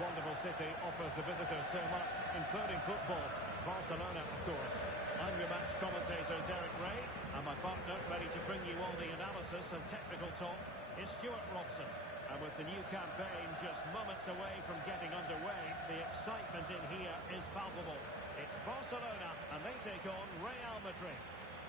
wonderful city offers the visitors so much, including football. Barcelona, of course. I'm your match commentator, Derek Ray, and my partner, ready to bring you all the analysis and technical talk, is Stuart Robson. And with the new campaign just moments away from getting underway, the excitement in here is palpable. It's Barcelona, and they take on Real Madrid.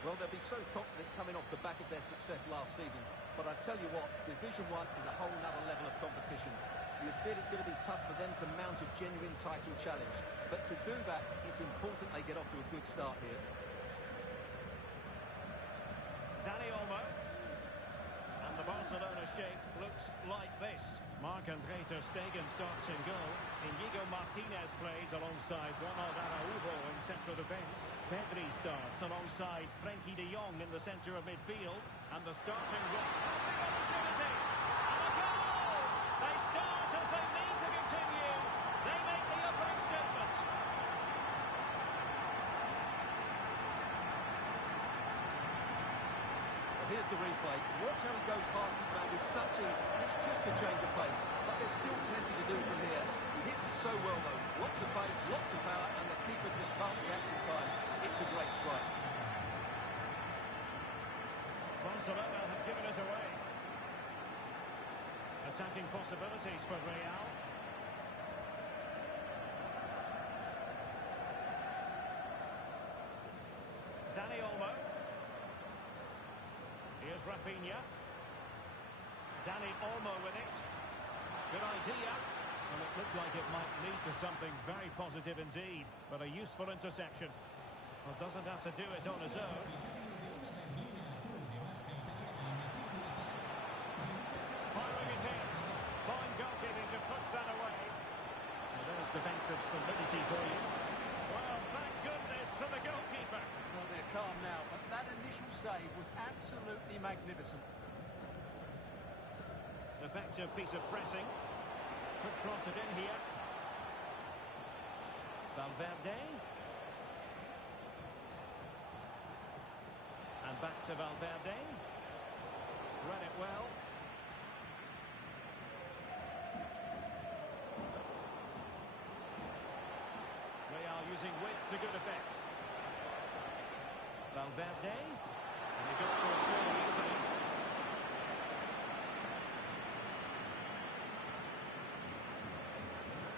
Well, they'll be so confident coming off the back of their success last season. But I tell you what, Division 1 is a whole other level of competition. You feel it's going to be tough for them to mount a genuine title challenge. But to do that, it's important they get off to a good start here. Dani Olmo. And the Barcelona shape looks like this. Marc-André ter Stegen starts in goal. Inigo Martinez plays alongside Ronald Araujo in central defence. Pedri starts alongside Frenkie de Jong in the centre of midfield. And the starting run. A big opportunity! And a goal! They start as they need to continue. They make the opening statement. Here's the replay. Watch how he goes past his man with such ease. It's just a change of pace. But there's still plenty to do from here. He hits it so well, though. Lots of pace, lots of power, and the keeper just can't react in time. It's a great strike. Barcelona have given us away. Attacking possibilities for Real. Dani Olmo. Here's Rafinha. Dani Olmo with it. Good idea. Well, it looked like it might lead to something very positive indeed, but a useful interception. Well, doesn't have to do it on his own. Firing it in. Fine goalkeeping to push that away. Well, there's defensive solidity for you. Well, thank goodness for the goalkeeper. Well, they're calm now, but that initial save was absolutely magnificent. Effective piece of pressing. Could cross it in here. Valverde. And back to Valverde. Read it well. Real using width to good effect. Valverde. And he got to it very easily.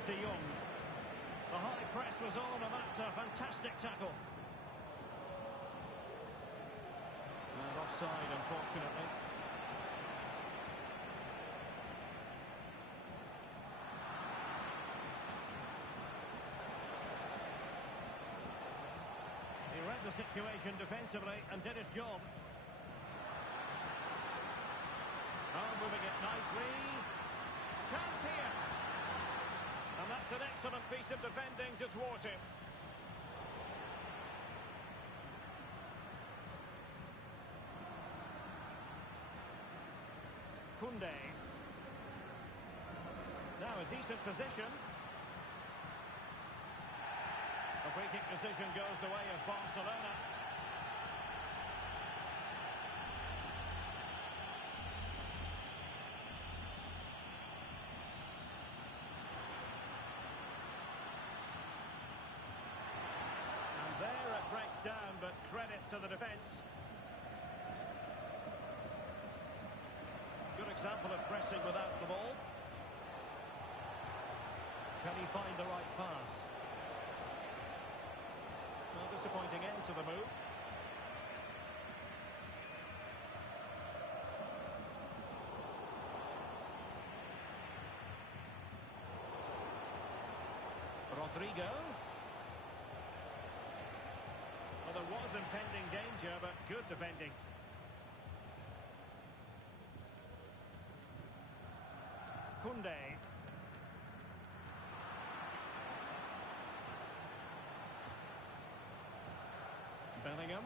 De Jong. The high press was on, and that's a fantastic tackle. And offside, unfortunately. He read the situation defensively and did his job. Oh, moving it nicely. Chance here. And that's an excellent piece of defending to thwart him. Koundé. Now a decent position. The free kick decision goes the way of Barcelona. And there it breaks down, but credit to the defence. Good example of pressing without the ball. Can he find the right pass? Well, disappointing end to the move. Rodrigo. Well, there was impending danger, but good defending. Koundé. Bellingham.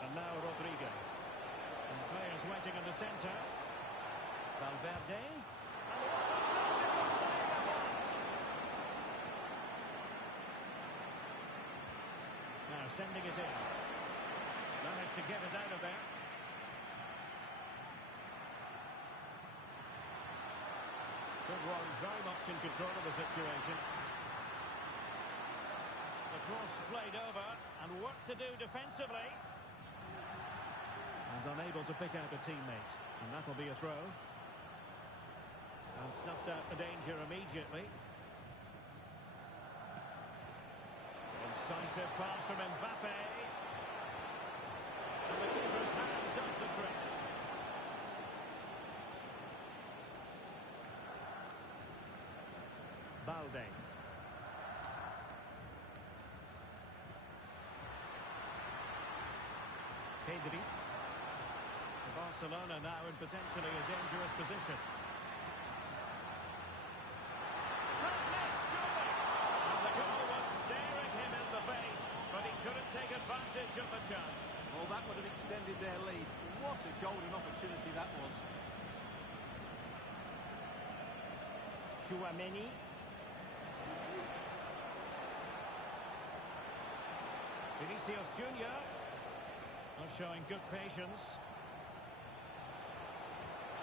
And now Rodrigo. And players waiting in the centre. Valverde. And what a beautiful save it was! Now sending it in. Managed to get it out of there. one very much in control of the situation. The cross played over, and work to do defensively. And unable to pick out a teammate. And that'll be a throw. And snuffed out the danger immediately. Incisive pass from Mbappe. And the keeper's hand does the trick. Balde. Pedri. Barcelona now in potentially a dangerous position. That miss, surely! And the goal was staring him in the face, but he couldn't take advantage of the chance. Well, that would have extended their lead. What a golden opportunity that was. Chouameni. Vinicius Junior. Not showing good patience.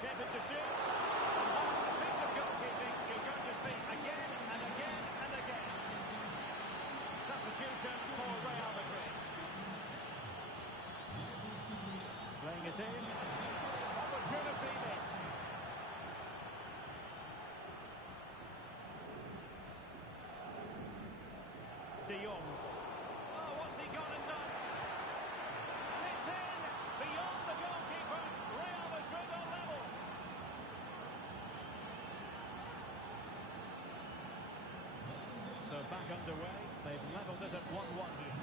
Shape it to shoot. And a piece of goalkeeping you're going to see again and again and again. Substitution for Real Madrid. Playing it in. Opportunity missed. De Jong. Oh, what's he gone and done? And it's in! Beyond the goalkeeper. Real Madrid on level. So back underway. They've levelled it at 1-1 here.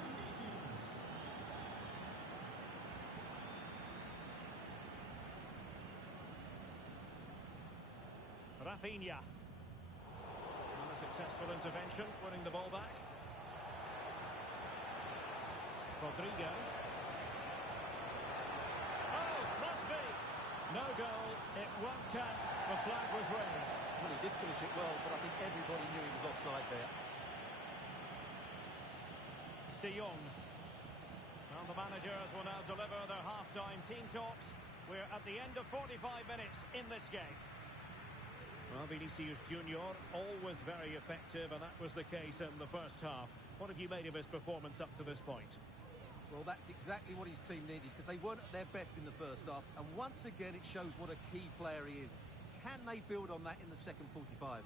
Rafinha. And a successful intervention, winning the ball back. Rodrigo. Oh, must be. No goal. It won't count. The flag was raised. Well, he did finish it well, but I think everybody knew he was offside there. De Jong. Well, the managers will now deliver their half-time team talks. We're at the end of 45 minutes in this game. Well, Vinicius Junior, always very effective, and that was the case in the first half. What have you made of his performance up to this point? Well, that's exactly what his team needed, because they weren't at their best in the first half. And once again, it shows what a key player he is. Can they build on that in the second 45?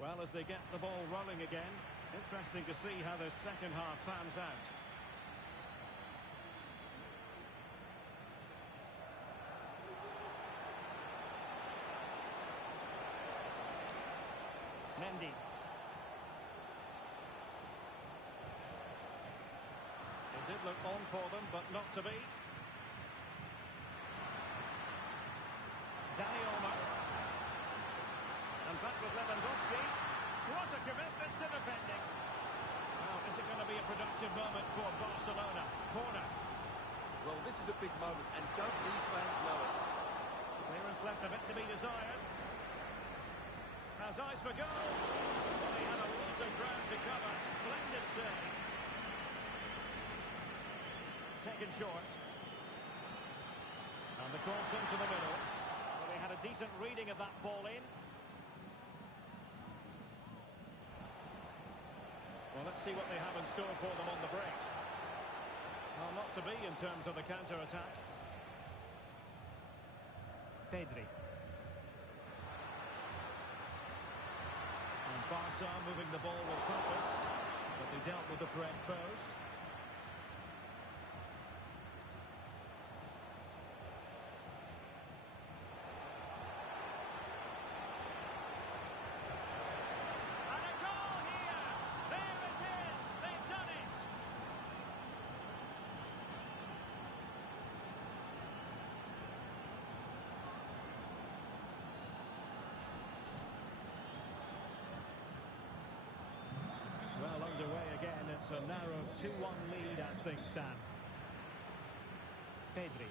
Well, as they get the ball rolling again, interesting to see how the second half pans out. Mendy. It did look on for them, but not to be. Dani Olmo. And back with Lewandowski. What a commitment to defending. Well, is it going to be a productive moment for Barcelona? Corner. Well, this is a big moment, and don't these fans know it? Clearance left a bit to be desired. Has eyes for goal. Well, he had a lot of ground to cover. Splendid save. Taken short. And the cross into the middle. Well, he had a decent reading of that ball in. Well, let's see what they have in store for them on the break. Well, not to be in terms of the counter-attack. Pedri. And Barca moving the ball with purpose, but they dealt with the threat posed. It's a narrow 2-1 lead as things stand. Pedri.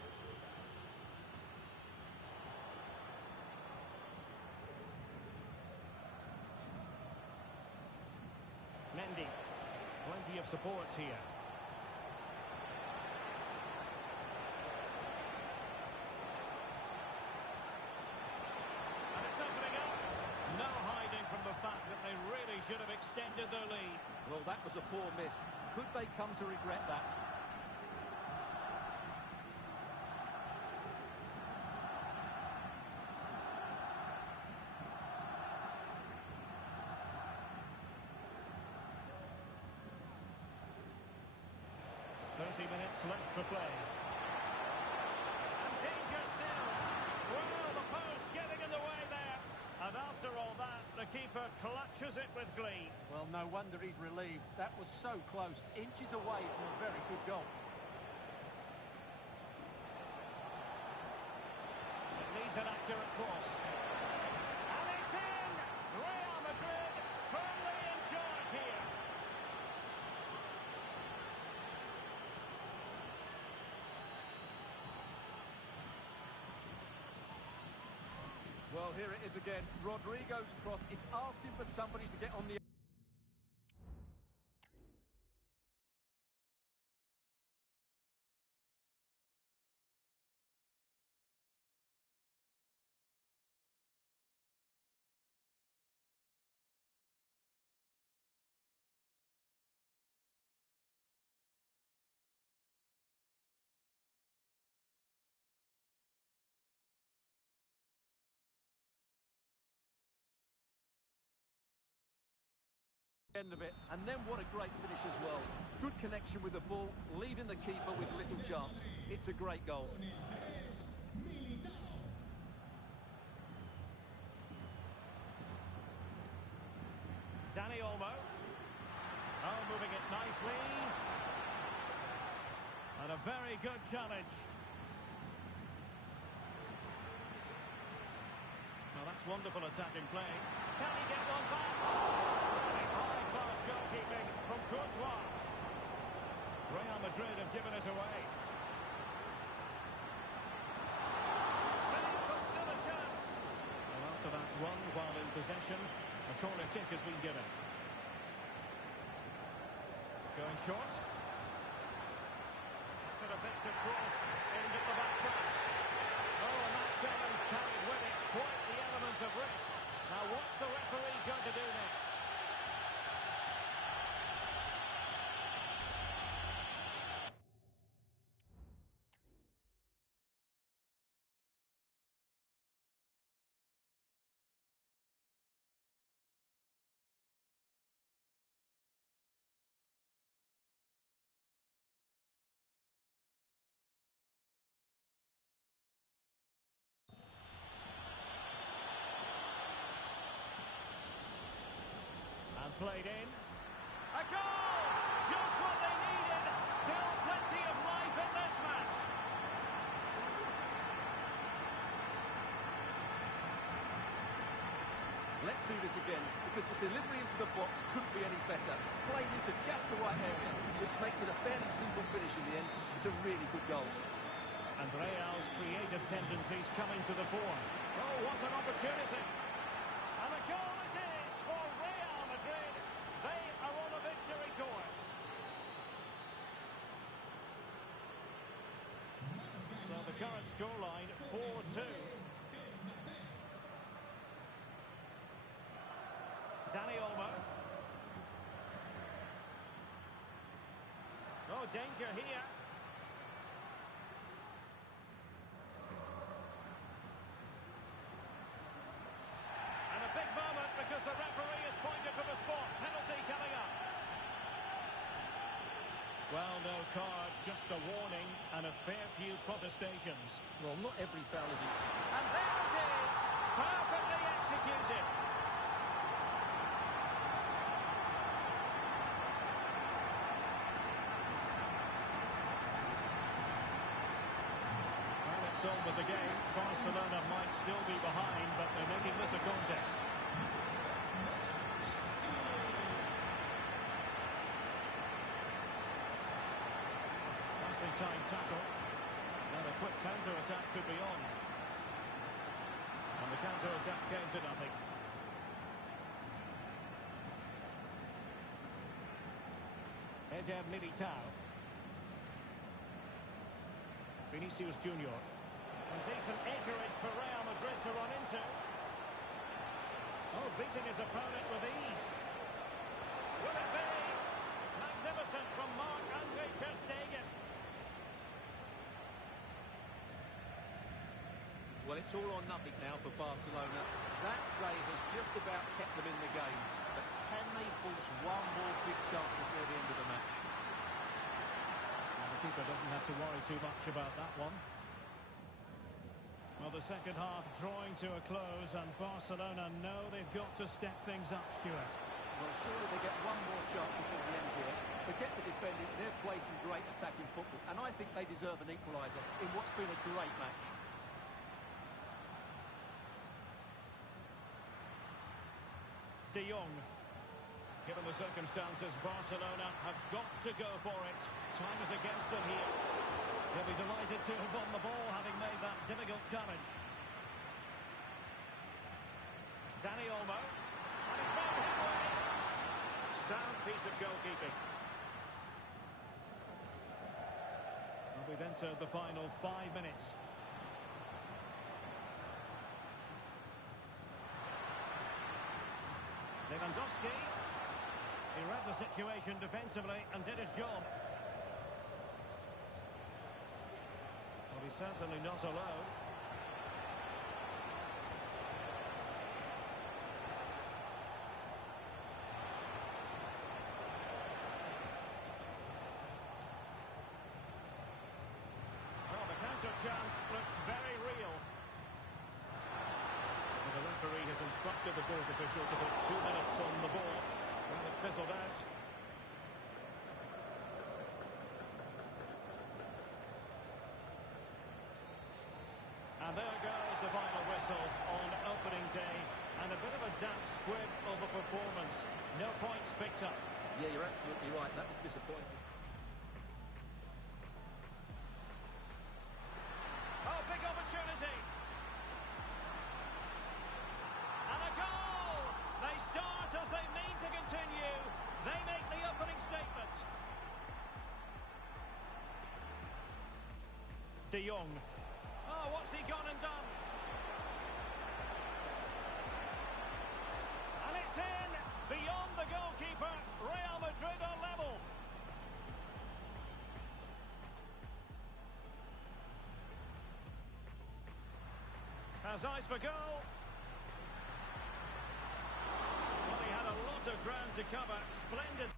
Mendy. Plenty of support here. And it's opening up. No hiding from the fact that they really should have extended their lead. Well, that was a poor miss. Could they come to regret that? Minutes left for play. And danger still. Well, the post getting in the way there. And after all that, the keeper clutches it with glee. Well, no wonder he's relieved. That was so close, inches away from a very good goal. It needs an accurate cross. And it's in! Real Madrid firmly in charge here. Well, here it is again. Rodrigo's cross is asking for somebody to get on the... end of it, and then what a great finish as well. Good connection with the ball, leaving the keeper with little chance. It's a great goal. Dani Olmo. Oh, moving it nicely. And a very good challenge. Well, that's wonderful attacking play. Can he get one back? High-class goalkeeping from Courtois. Real Madrid have given us away. Save, but still a chance. And after that run while in possession, a corner kick has been given. Going short. That's an effective cross aimed at the back post. Oh, and that challenge carried with it quite the element of risk. Now what's the referee going to do next? Played in. A goal! Just what they needed. Still plenty of life in this match. Let's see this again, because the delivery into the box couldn't be any better. Played into just the right area, which makes it a fairly simple finish in the end. It's a really good goal. And Real's creative tendencies coming to the fore. Oh, what an opportunity. And a goal it is for Real Madrid. They are on a victory course. So the current scoreline, 4-2. Dani Olmo. Oh, danger here. And a big moment because the referee has pointed to the spot. Penalty coming up. Well, no card, just a warning and a fair few protestations. Well, not every foul is it. And there it is, perfectly executed. Well, it's on with the game. Barcelona might still be behind, but they're making this a contest. counter-attack came to nothing. Eder Militao. Vinicius Junior. And decent acreage for Real Madrid to run into. Oh, beating his opponent with ease. Will it be? Magnificent from Marc-Andre ter Stegen. Well, it's all or nothing now for Barcelona. That save has just about kept them in the game. But can they force one more big chance before the end of the match? Well, the keeper doesn't have to worry too much about that one. Well, the second half drawing to a close, and Barcelona know they've got to step things up, Stuart. Well, surely they get one more chance before the end here. Forget the defending, they've played some great attacking football, and I think they deserve an equaliser in what's been a great match. De Jong. Given the circumstances, Barcelona have got to go for it. Time is against them here. He'll be delighted to have won the ball, having made that difficult challenge. Dani Olmo. And he's made headway. Sound piece of goalkeeping. Well, we've entered the final 5 minutes. Lewandowski. He read the situation defensively and did his job. Well, he's certainly not alone. Well, the counter chance looks very real. And the referee has instructed the fourth official to put 2 minutes on the ball. Well, it fizzled out. And there goes the final whistle on opening day. And a bit of a damp squib of a performance. No points picked up. Yeah, you're absolutely right. That was disappointing. Oh, big opportunity. And a goal! They start as they mean to continue. They make the opening statement. De Jong. Oh, what's he gone and done? And it's in! Beyond the goalkeeper, Real Madrid are level. Has eyes for goal. Well, he had a lot of ground to cover. Splendid.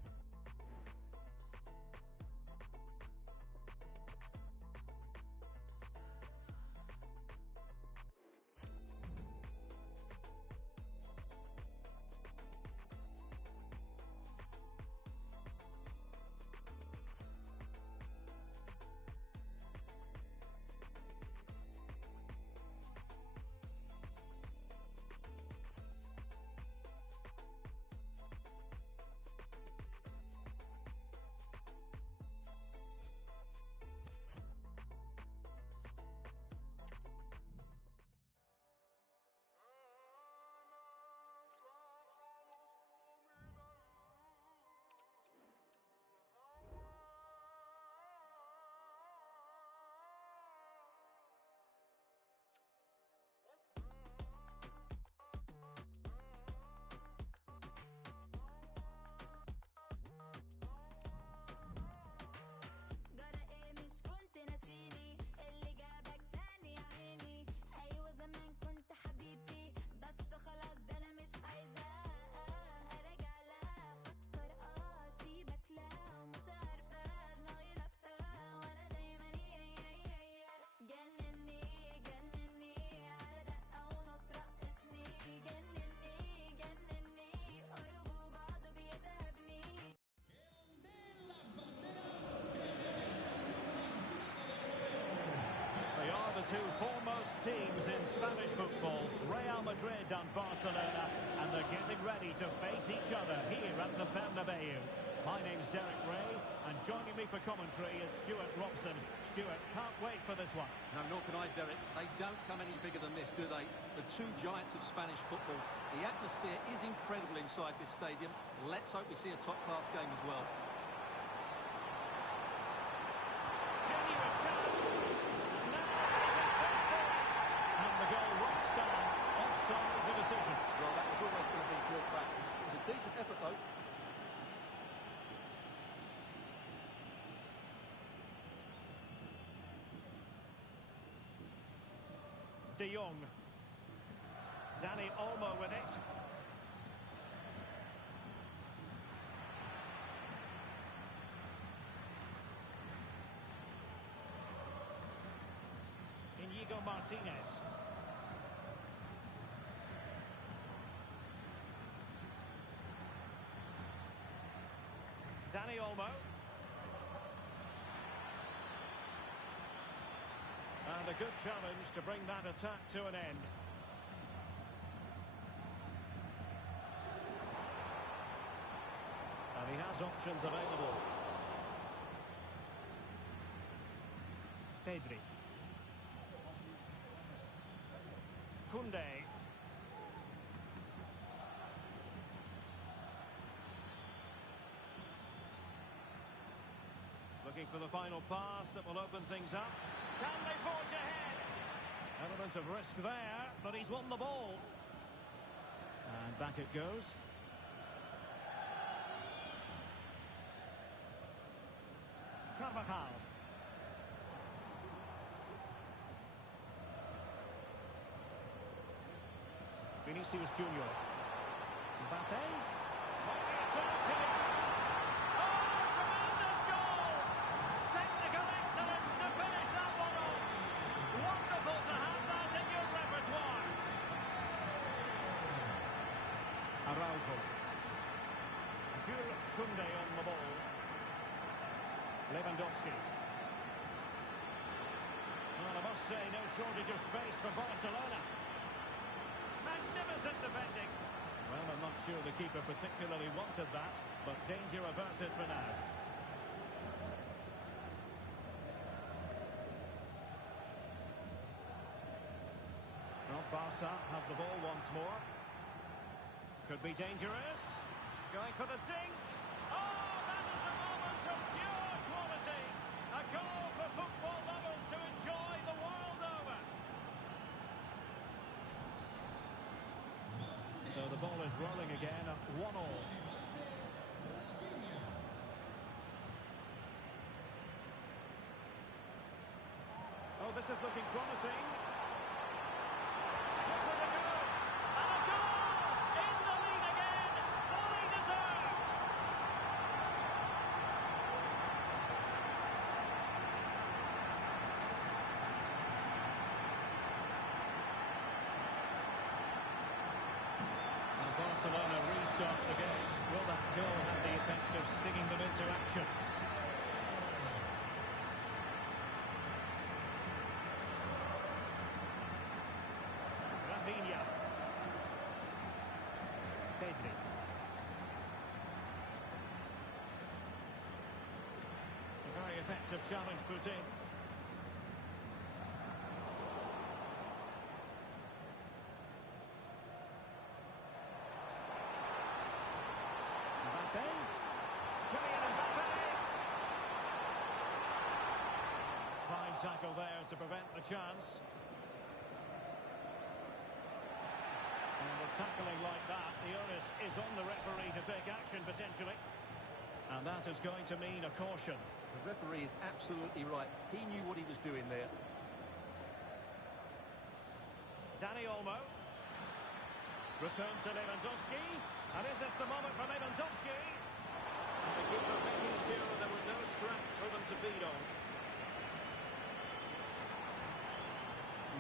The two foremost teams in Spanish football, Real Madrid and Barcelona, and they're getting ready to face each other here at the Bernabeu. My name's Derek Ray, and joining me for commentary is Stuart Robson. Stewart can't wait for this one. No, nor can I, Derek. They don't come any bigger than this, do they? The two giants of Spanish football. The atmosphere is incredible inside this stadium. Let's hope we see a top-class game as well. Genuine chance. And now it's there for it. And the goal won't stand. Offside the decision. Well, that was always going to be brought back. It was a decent effort, though. De Jong. Dani Olmo with it. Inigo Martinez. Dani Olmo. And a good challenge to bring that attack to an end. And he has options available. Pedri. Koundé. Looking for the final pass that will open things up. Can they forge ahead? Element of risk there, but he's won the ball. And back it goes. Carvajal. Vinicius Junior. Mbappe. Might be a chance here. Oh, tremendous goal! Technical excellence to finish that one off. Wonderful to have that in your repertoire. Araujo. Jules Koundé on the ball. Lewandowski. Well, I must say, no shortage of space for Barcelona. Magnificent defending. Well, I'm not sure the keeper particularly wanted that, but danger averted for now. Well, Barca have the ball once more. Could be dangerous. Going for the dink. Oh, that is a moment of pure quality. A goal for football lovers to enjoy the world over. So the ball is rolling again at 1-1. Oh, this is looking promising. What's it to go? And a goal! In the lead again! Fully deserved! And Barcelona restart the game. Will that goal have the effect of stinging them into action? Rafinha. Pedri. A very effective challenge put in. Mbappe. Kylian Mbappe. Fine tackle there to prevent the chance. And with tackling like that, the onus is on the referee to take action potentially. And that is going to mean a caution. The referee is absolutely right. He knew what he was doing there. Dani Olmo. Return to Lewandowski. And is this the moment for Lewandowski? And the keeper making sure there were no scraps for them to feed on.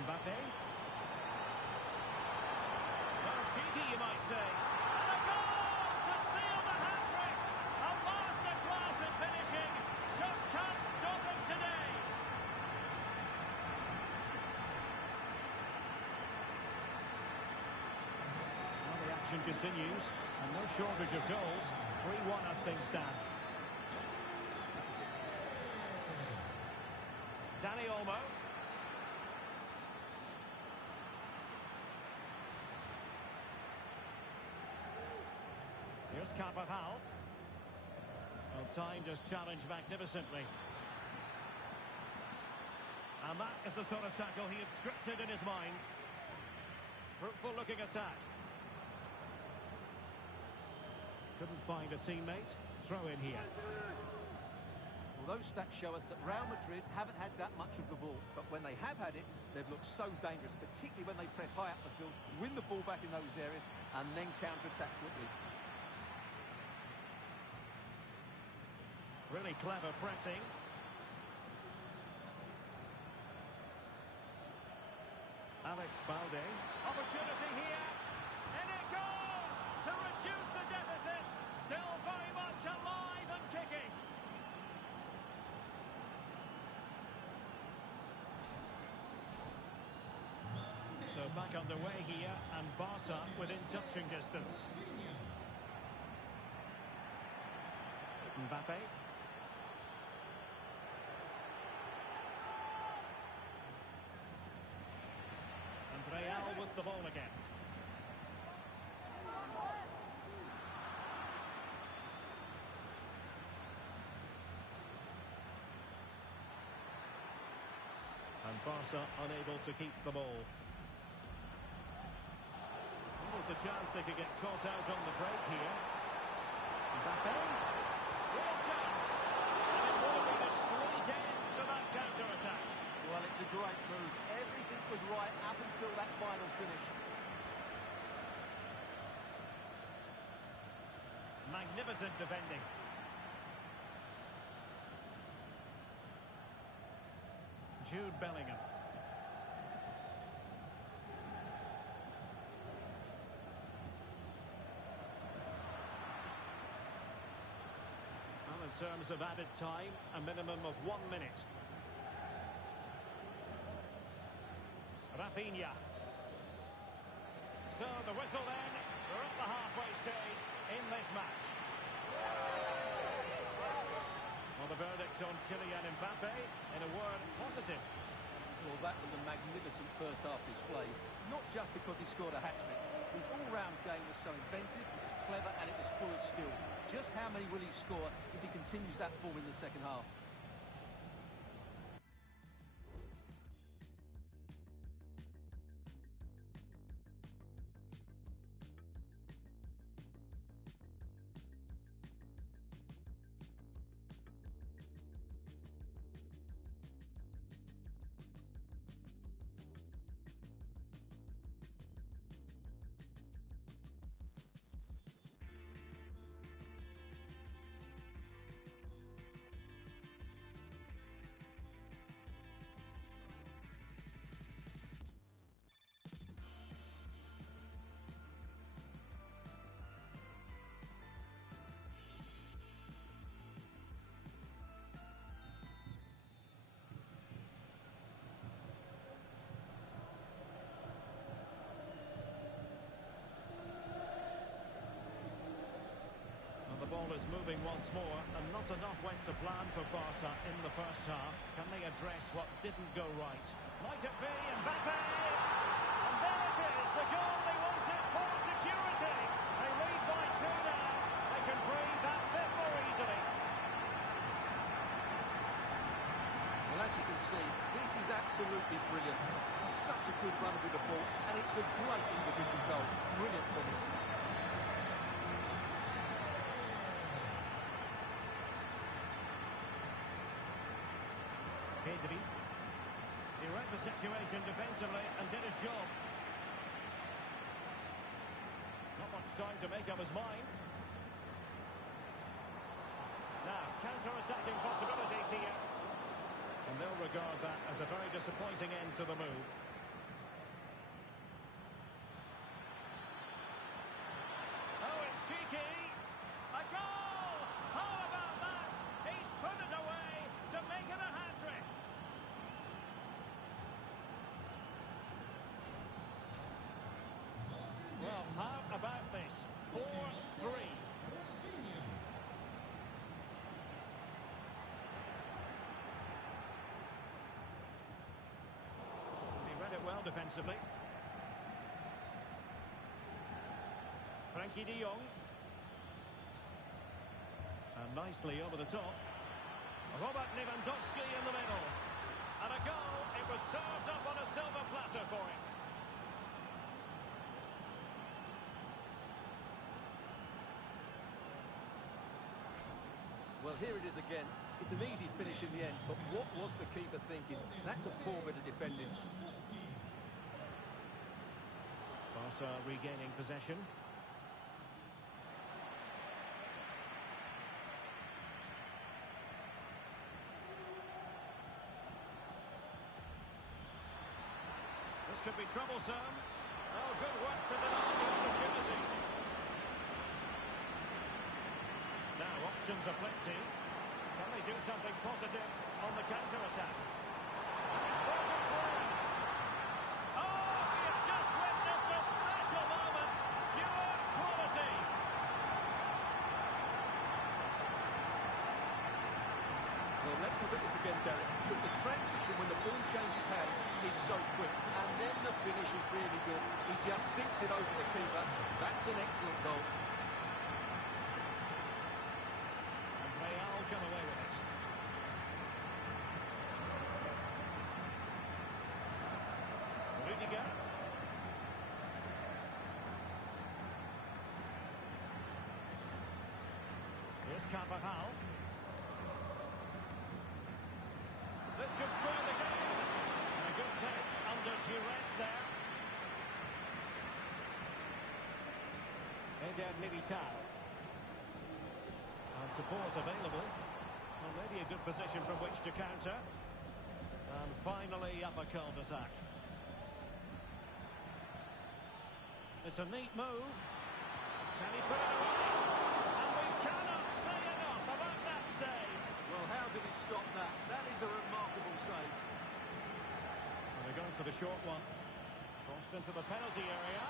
Mbappe. Well, cheeky, you might say. And a goal to seal the hat-trick. A masterclass in finishing. Just can't stop him today. Well, the action continues. And no shortage of goals. 3-1 as things stand. Olmo. Here's Carvajal. Well, time just challenged magnificently. And that is the sort of tackle he had scripted in his mind. Fruitful looking attack. Couldn't find a teammate. Throw in here. Well, those stats show us that Real Madrid haven't had that much of the ball, but when they have had it, they've looked so dangerous, particularly when they press high up the field, win the ball back in those areas, and then counter-attack quickly. Really clever pressing. Alex Balde. Opportunity here. And it goes to reduce the deficit. Still very much alive and kicking. So back underway here, and Barca within touching distance. Mbappe. And Real with the ball again. And Barca unable to keep the ball. Was the chance they could get caught out on the break here. Mbappe. Real chance. And it would have been a sweet end to that counter-attack. Well, it's a great move. Everything was right up until that final finish. Magnificent defending. Jude Bellingham. Well, in terms of added time, a minimum of 1 minute. Rafinha. So the whistle then. We're at the halfway stage in this match. Well, the verdict on Kylian Mbappe, in a word, positive. Well, that was a magnificent first half display. Not just because he scored a hat-trick. His all-round game was so inventive, it was clever, and it was full of skill. Just how many will he score if he continues that form in the second half? The ball is moving once more, and not enough went to plan for Barca in the first half. Can they address what didn't go right? Might it be Mbappe? And there it is, the goal they wanted for security. They lead by 2 now. They can breathe that bit more easily. Well, as you can see, this is absolutely brilliant. He's such a good runner with the ball, and it's a great individual goal. Brilliant for him. Pedri. He read the situation defensively and did his job. Not much time to make up his mind. Now, counter-attacking possibilities here. And they'll regard that as a very disappointing end to the move. Oh, it's cheeky. A goal! How about that? He's put it away to make it a hat-trick. Well, how about this? 4-3. well defensively. Frankie de Jong. And nicely over the top. Robert Lewandowski in the middle. And a goal. It was served up on a silver platter for him. Well, here it is again. It's an easy finish in the end, but what was the keeper thinking? That's a poor bit of defending. Barca regaining possession. This could be troublesome. Oh, good work to deny the opportunity. Now, options are plenty. Can they do something positive on the counter-attack? And it's broken through. Oh, we have just witnessed a special moment. Pure quality. Well, let's look at this again, Derek, because the transition when the ball changes hands is so quick, and then the finish is really good. He just dinks it over the keeper. That's an excellent goal. And Real come away with it. Rudiger. Here's Carvajal. This could spoil the game. And a good take under duress there. Eder Militao. And support available. Well, maybe a good position from which to counter. And finally up a cul-de-sac. It's a neat move. Can he put it away? And we cannot say enough about that save. Well, how did he stop that? That is a remarkable save. And they're going for the short one. Crossed into the penalty area.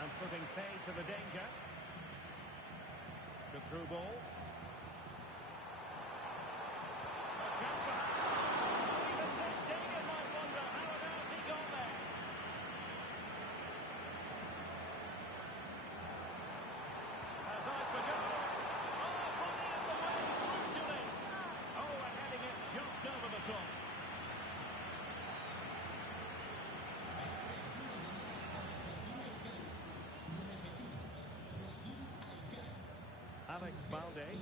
And putting pay to the danger. Good through ball. A chance perhaps. Even Ter Stegen might wonder how on earth he got there. Has eyes for goal. Oh, body in the way, crucially. Oh, and heading it just over the top. Alex Balde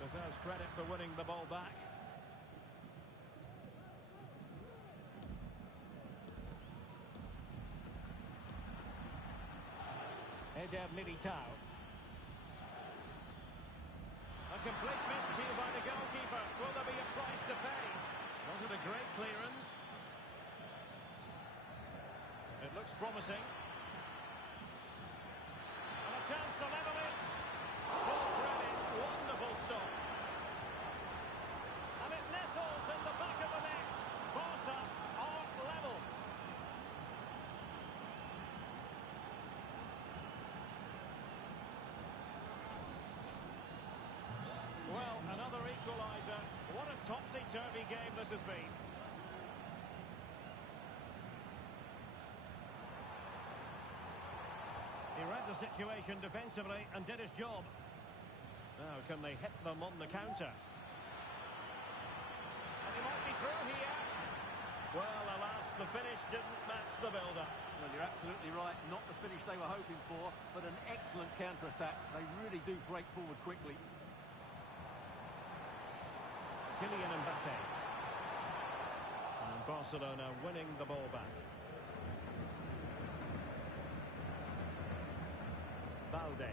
deserves credit for winning the ball back. Eder Militao. A complete miscue by the goalkeeper. Will there be a price to pay? Was it a great clearance? It looks promising. And a chance to level it. Full credit. Wonderful stop. And it nestles in the back of the net. Barca are level. Well, another equaliser. What a topsy-turvy game this has been. He read the situation defensively and did his job. Now, can they hit them on the counter? And he might be through here. Well, alas, the finish didn't match the build-up. Well, you're absolutely right. Not the finish they were hoping for, but an excellent counter-attack. They really do break forward quickly. Kylian Mbappe. And Barcelona winning the ball back. Balde.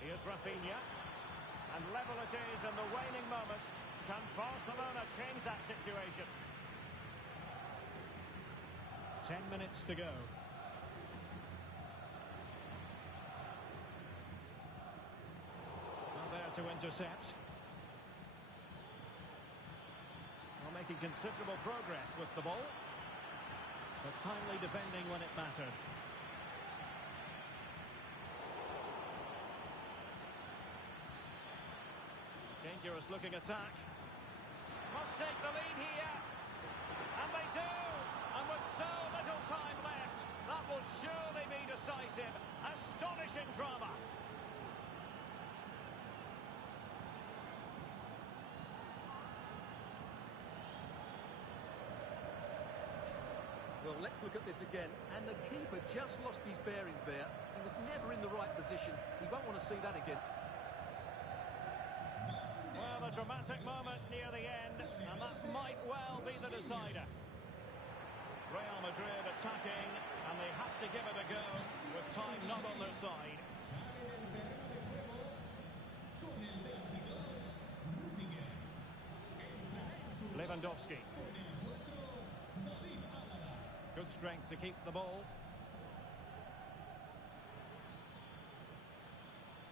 Here's Rafinha. And level it is in the waning moments. Can Barcelona change that situation? 10 minutes to go. Not there to intercept. Well, making considerable progress with the ball. But timely defending when it mattered. Dangerous looking attack. Must take the lead here. And they do! And with so little time left, that will surely be decisive. Astonishing drama. Well, let's look at this again. And the keeper just lost his bearings there. He was never in the right position. He won't want to see that again. Well, a dramatic moment near the end, and that might well be the decider. Real Madrid attacking, and they have to give it a go, with time not on their side. Lewandowski. Good strength to keep the ball.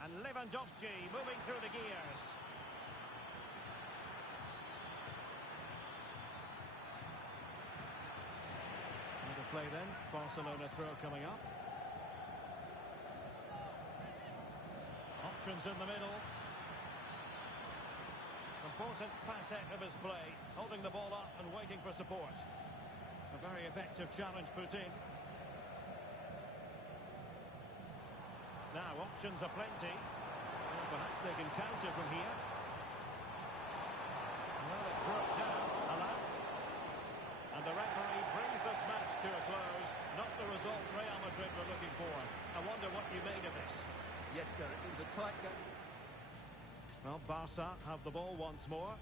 And Lewandowski moving through the gears. Another play then. Barcelona throw coming up. Options in the middle. Important facet of his play. Holding the ball up and waiting for support. A very effective challenge put in. Now, options are plenty. Well, perhaps they can counter from here. Well, it broke down, alas. And the referee brings this match to a close. Not the result Real Madrid were looking for. I wonder what you made of this. Yes, Derek, it was a tight game. Well, Barca have the ball once more.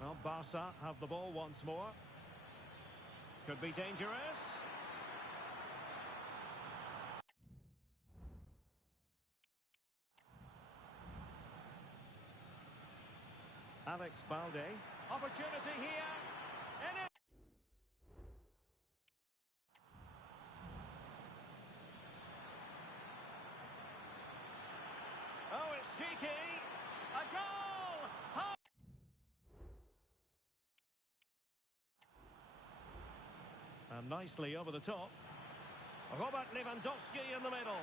Well, Barca have the ball once more. Could be dangerous. Alex Balde. Opportunity here. In it. Oh, it's cheeky. A goal! And nicely over the top. Robert Lewandowski in the middle.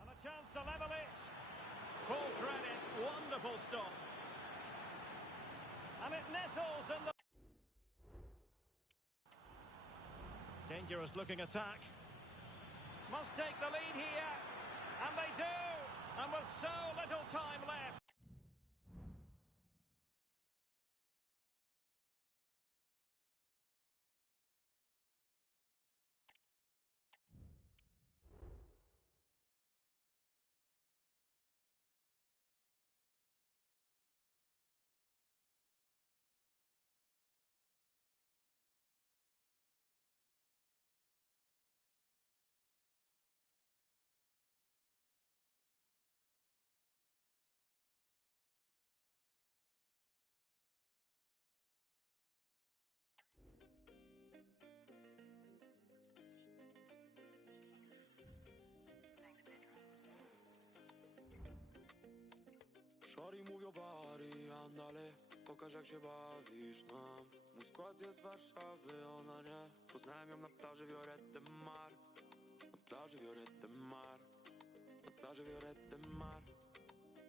And a chance to level it. Full credit. Wonderful stop. And it nestles in the... Dangerous looking attack. Must take the lead here. And they do. And with so little time left. Shorty, move your body, andale. Pokaż jak się bawisz nam. Mój skład jest z Warszawy, ona nie. Poznałem ją na plaży Violette Mar. Na plaży Violette Mar. Na plaży Violette Mar.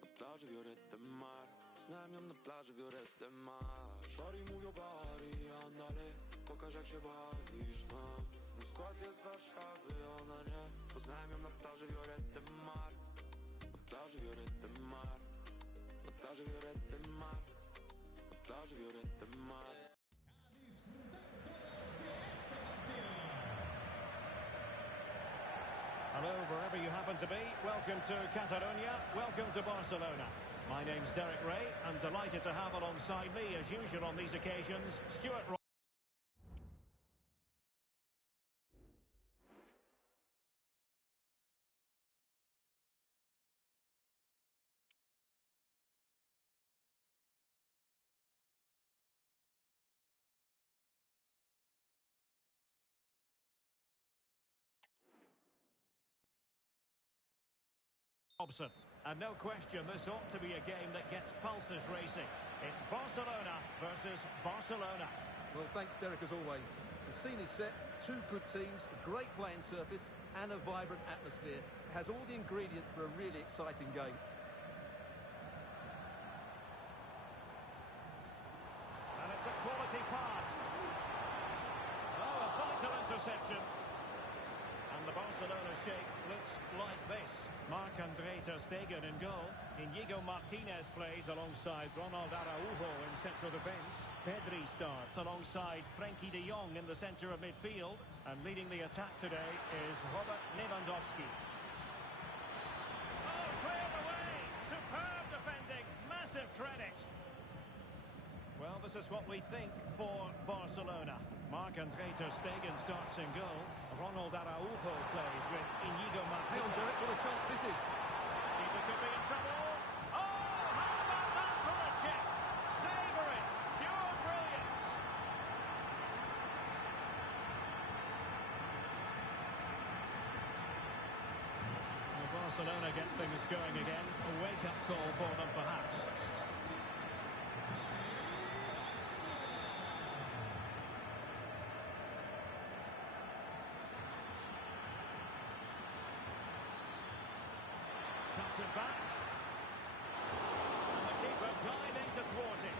Na plaży Violette Mar. Poznałem ją na plaży Violette Mar. Shorty, move your body, andale. Pokaż jak się bawisz nam. Mój skład jest z Warszawy, ona nie. Poznałem ją na plaży Violette Mar. Na plaży Violette Mar. Na plaży Violette Mar. Na plaży Violette Mar. Hello, wherever you happen to be. Welcome to Catalonia. Welcome to Barcelona. My name's Derek Ray. I'm delighted to have alongside me, as usual on these occasions, Stuart Roy. Robson. And no question, this ought to be a game that gets pulses racing. It's Barcelona versus Barcelona. Well, thanks, Derek, as always. The scene is set, two good teams, a great playing surface, and a vibrant atmosphere. It has all the ingredients for a really exciting game. And it's a quality pass. Oh, a vital interception. And the Barcelona shape looks like this. Marc-Andre ter Stegen in goal. Inigo Martinez plays alongside Ronald Araujo in central defence. Pedri starts alongside Frenkie de Jong in the centre of midfield. And leading the attack today is Robert Lewandowski. Oh, cleared away! Superb defending. Massive credit. Well, this is what we think for Barcelona. Marc-Andre ter Stegen starts in goal. Ronald Araujo plays with Inigo Martinez. Hey on, Derek, what a chance this is. Keeper could be in trouble. Oh, how about that for a chip? Savouring, pure brilliance. Well, Barcelona get things going again. A wake-up call for them, perhaps. Cuts it back. And the keeper diving to thwart it.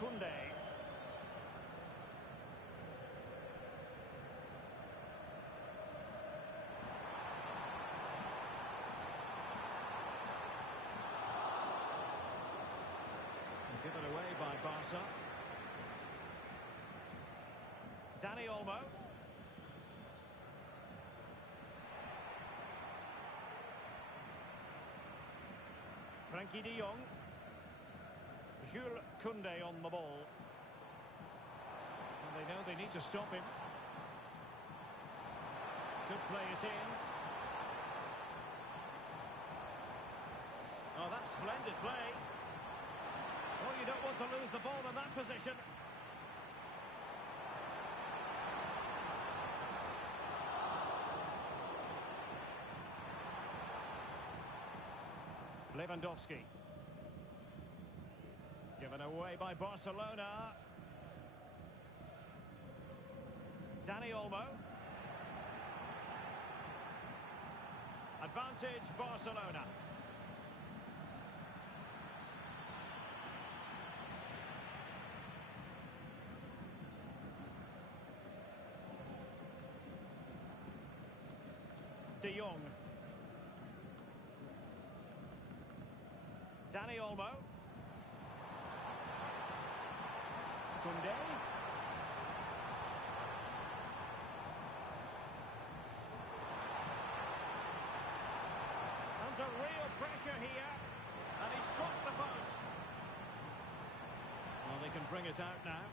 Koundé. Given away by Barca. Dani Olmo. Frenkie de Jong. Jules Koundé on the ball. And they know they need to stop him. Could play it in. Oh, that's splendid play. Oh, you don't want to lose the ball in that position. Lewandowski. Given away by Barcelona. Dani Olmo. Advantage Barcelona. De Jong. Dani Olmo. Koundé. Under real pressure here. And he struck the post. Well, they can bring it out now.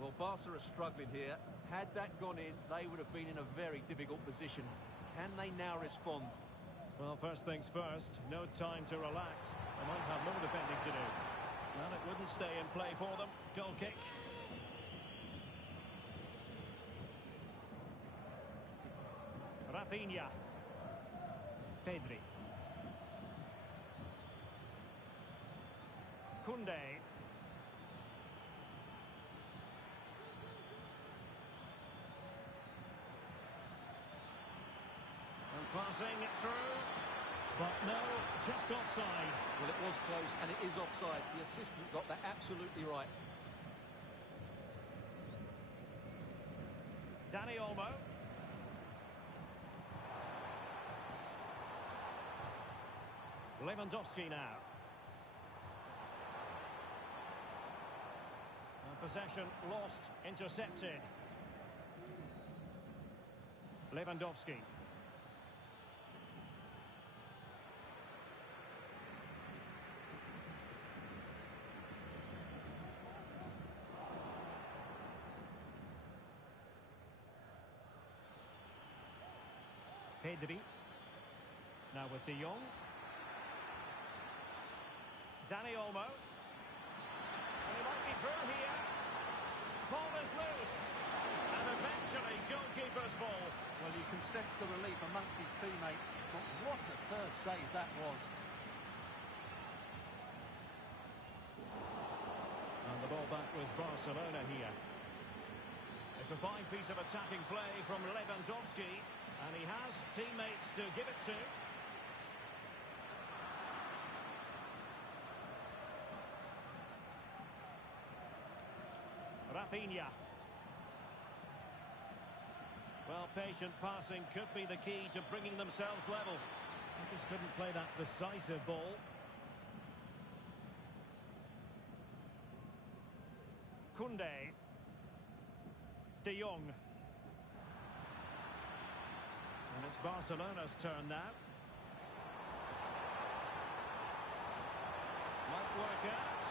Well, Barca are struggling here. Had that gone in, they would have been in a very difficult position. Can they now respond? Well, first things first, no time to relax. They might have more defending to do. Well, it wouldn't stay in play for them. Goal kick. Rafinha. Pedri. Koundé. And passing it through. But no, just offside. Well, it was close, and it is offside. The assistant got that absolutely right. Dani Olmo. Lewandowski now. And possession lost, intercepted. Lewandowski. Pedri. Now with De Jong. Dani Olmo. And he might be through here. ball is loose. And eventually, goalkeeper's ball. Well, you can sense the relief amongst his teammates, but what a first save that was. And the ball back with Barcelona here. It's a fine piece of attacking play from Lewandowski, and he has teammates to give it to. Rafinha. Well, patient passing could be the key to bringing themselves level. They just couldn't play that decisive ball. Koundé. De Jong. And it's Barcelona's turn now. Might work out.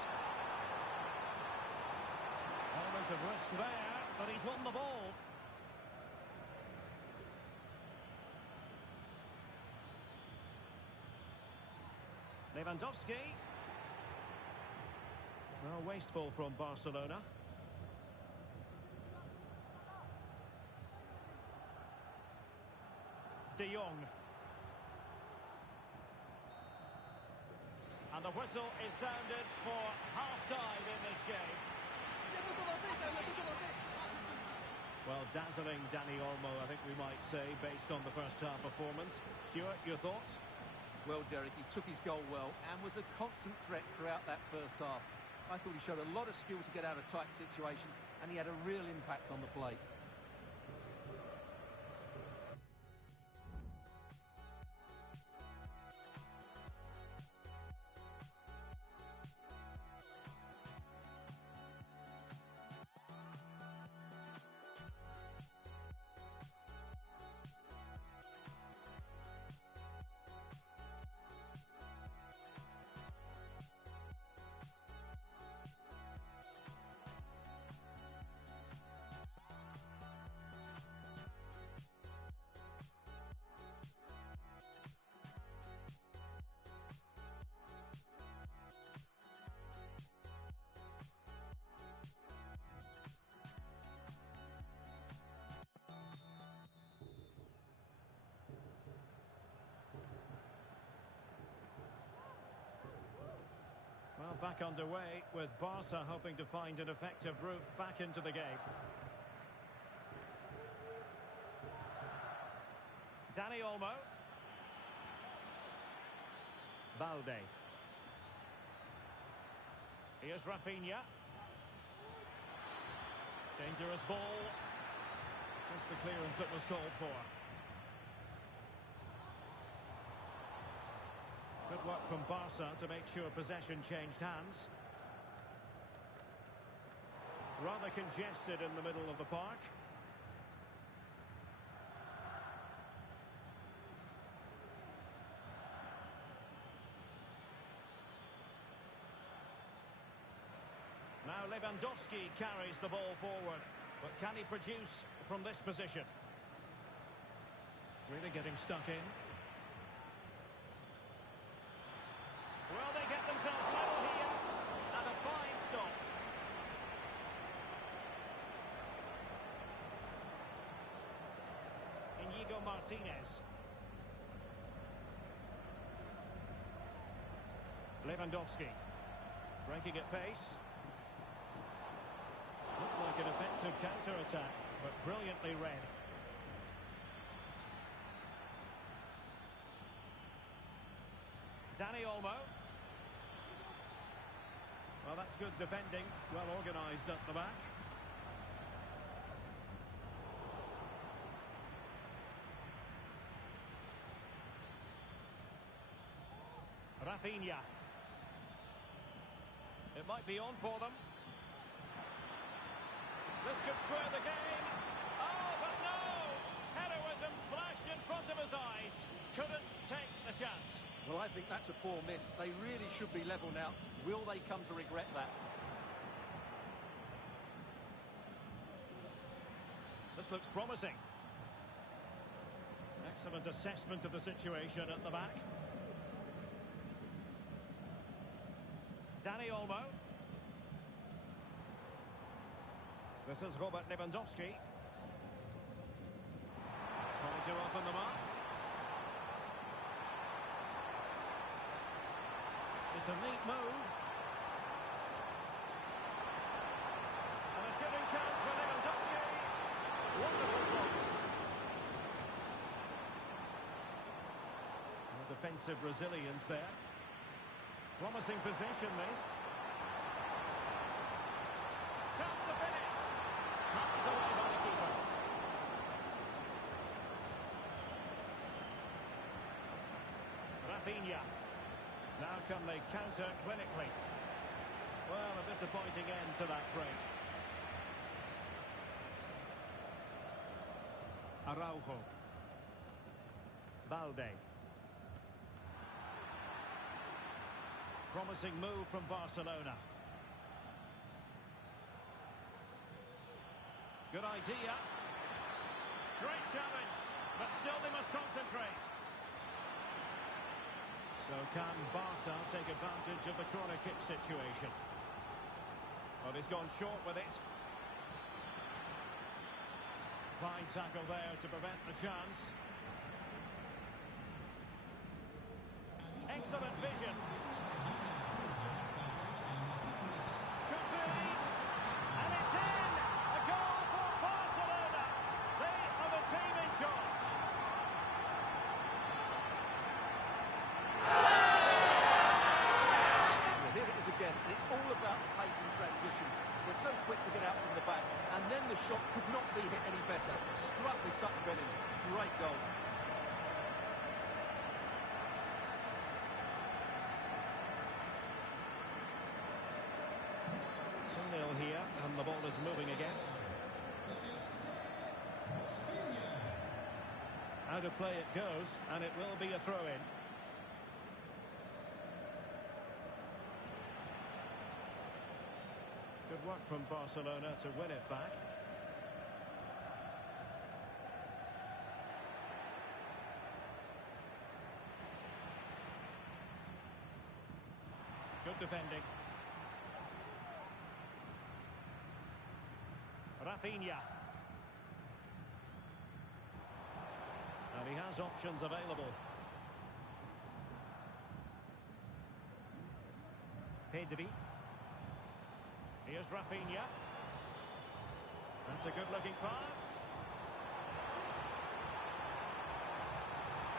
Element of risk there, but he's won the ball. Lewandowski. Well, wasteful from Barcelona. De Jong. And the whistle is sounded for half-time in this game. Well, dazzling Dani Olmo, I think we might say, based on the first half performance. Stuart, your thoughts? Well, Derek, he took his goal well and was a constant threat throughout that first half. I thought he showed a lot of skill to get out of tight situations, and he had a real impact on the play. Well, back underway with Barca hoping to find an effective route back into the game. Dani Olmo. Balde. Here's Rafinha. Dangerous ball. Just the clearance that was called for. Good work from Barca to make sure possession changed hands. Rather congested in the middle of the park. Now Lewandowski carries the ball forward. But can he produce from this position? Really getting stuck in. Well, they get themselves level here, and a fine stop. Inigo Martinez. Lewandowski. Breaking at pace. Looked like an effective counter-attack, but brilliantly read. Dani Olmo. Well, that's good defending, well organised at the back. Rafinha. It might be on for them. This could square the game. Oh, but no! Heroism flashed in front of his eyes. Couldn't take the chance. Well, I think that's a poor miss. They really should be level now. Will they come to regret that? This looks promising. Excellent assessment of the situation at the back. Dani Olmo. This is Robert Lewandowski. Trying to open them up. It's a neat move. And a shooting chance for Lewandowski. Wonderful block. Defensive resilience there. Promising position, this. Chance to finish. Knocked away by the keeper. Rafinha. Now can they counter clinically? Well, a disappointing end to that break. Araujo. Balde. Promising move from Barcelona. Good idea. Great challenge, but still they must concentrate. So can Barca take advantage of the corner kick situation? Well, he's gone short with it. Fine tackle there to prevent the chance. Excellent vision. Could be. And it's in! A goal for Barcelona. They are the team in charge. Well, here it is again, and it's all about the pace and transition. They're so quick to get out from the back, and then the shot could not be hit any better. Struck with such venom. Great goal. 2-0 here, and the ball is moving again. Out of play it goes, and it will be a throw-in. Good work from Barcelona to win it back. Good defending. Rafinha. And he has options available. Pedri. Here's Rafinha. That's a good-looking pass.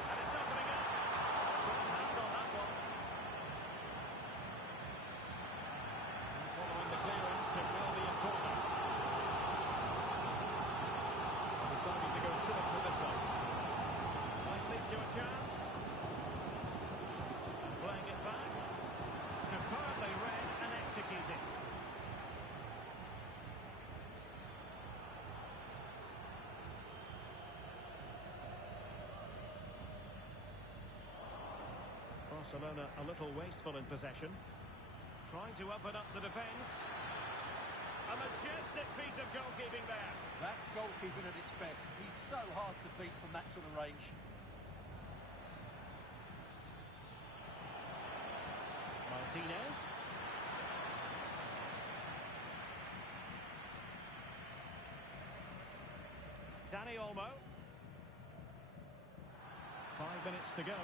And it's opening up. Good hand on that one. And following the clearance, it will be a corner. Deciding to go short with this one. Might lead to a chance. And playing it back. Superbly read and executed. Barcelona a little wasteful in possession. Trying to open up the defence. A majestic piece of goalkeeping there. That's goalkeeping at its best. He's so hard to beat from that sort of range. Martinez. Dani Olmo. 5 minutes to go.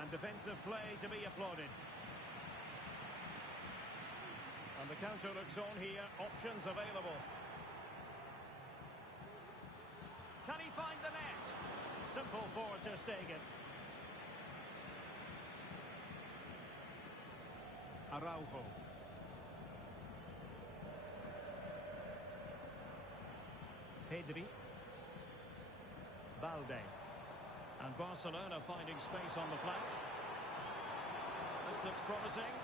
And defensive play to be applauded. And the counter looks on here. Options available. Can he find the net? Simple for Ter Stegen. Araujo. Pedri. Balde. And Barcelona finding space on the flank. This looks promising.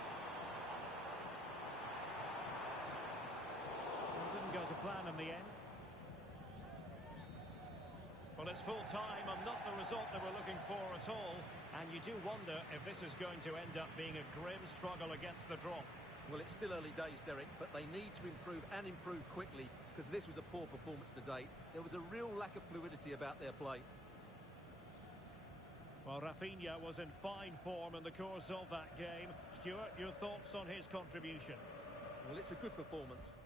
Well, didn't go to plan in the end. Well, it's full time and not the result they were looking for at all. And you do wonder if this is going to end up being a grim struggle against the drop. Well, it's still early days, Derek, but they need to improve and improve quickly because this was a poor performance today. There was a real lack of fluidity about their play. Well, Rafinha was in fine form in the course of that game. Stuart, your thoughts on his contribution? Well, it's a good performance.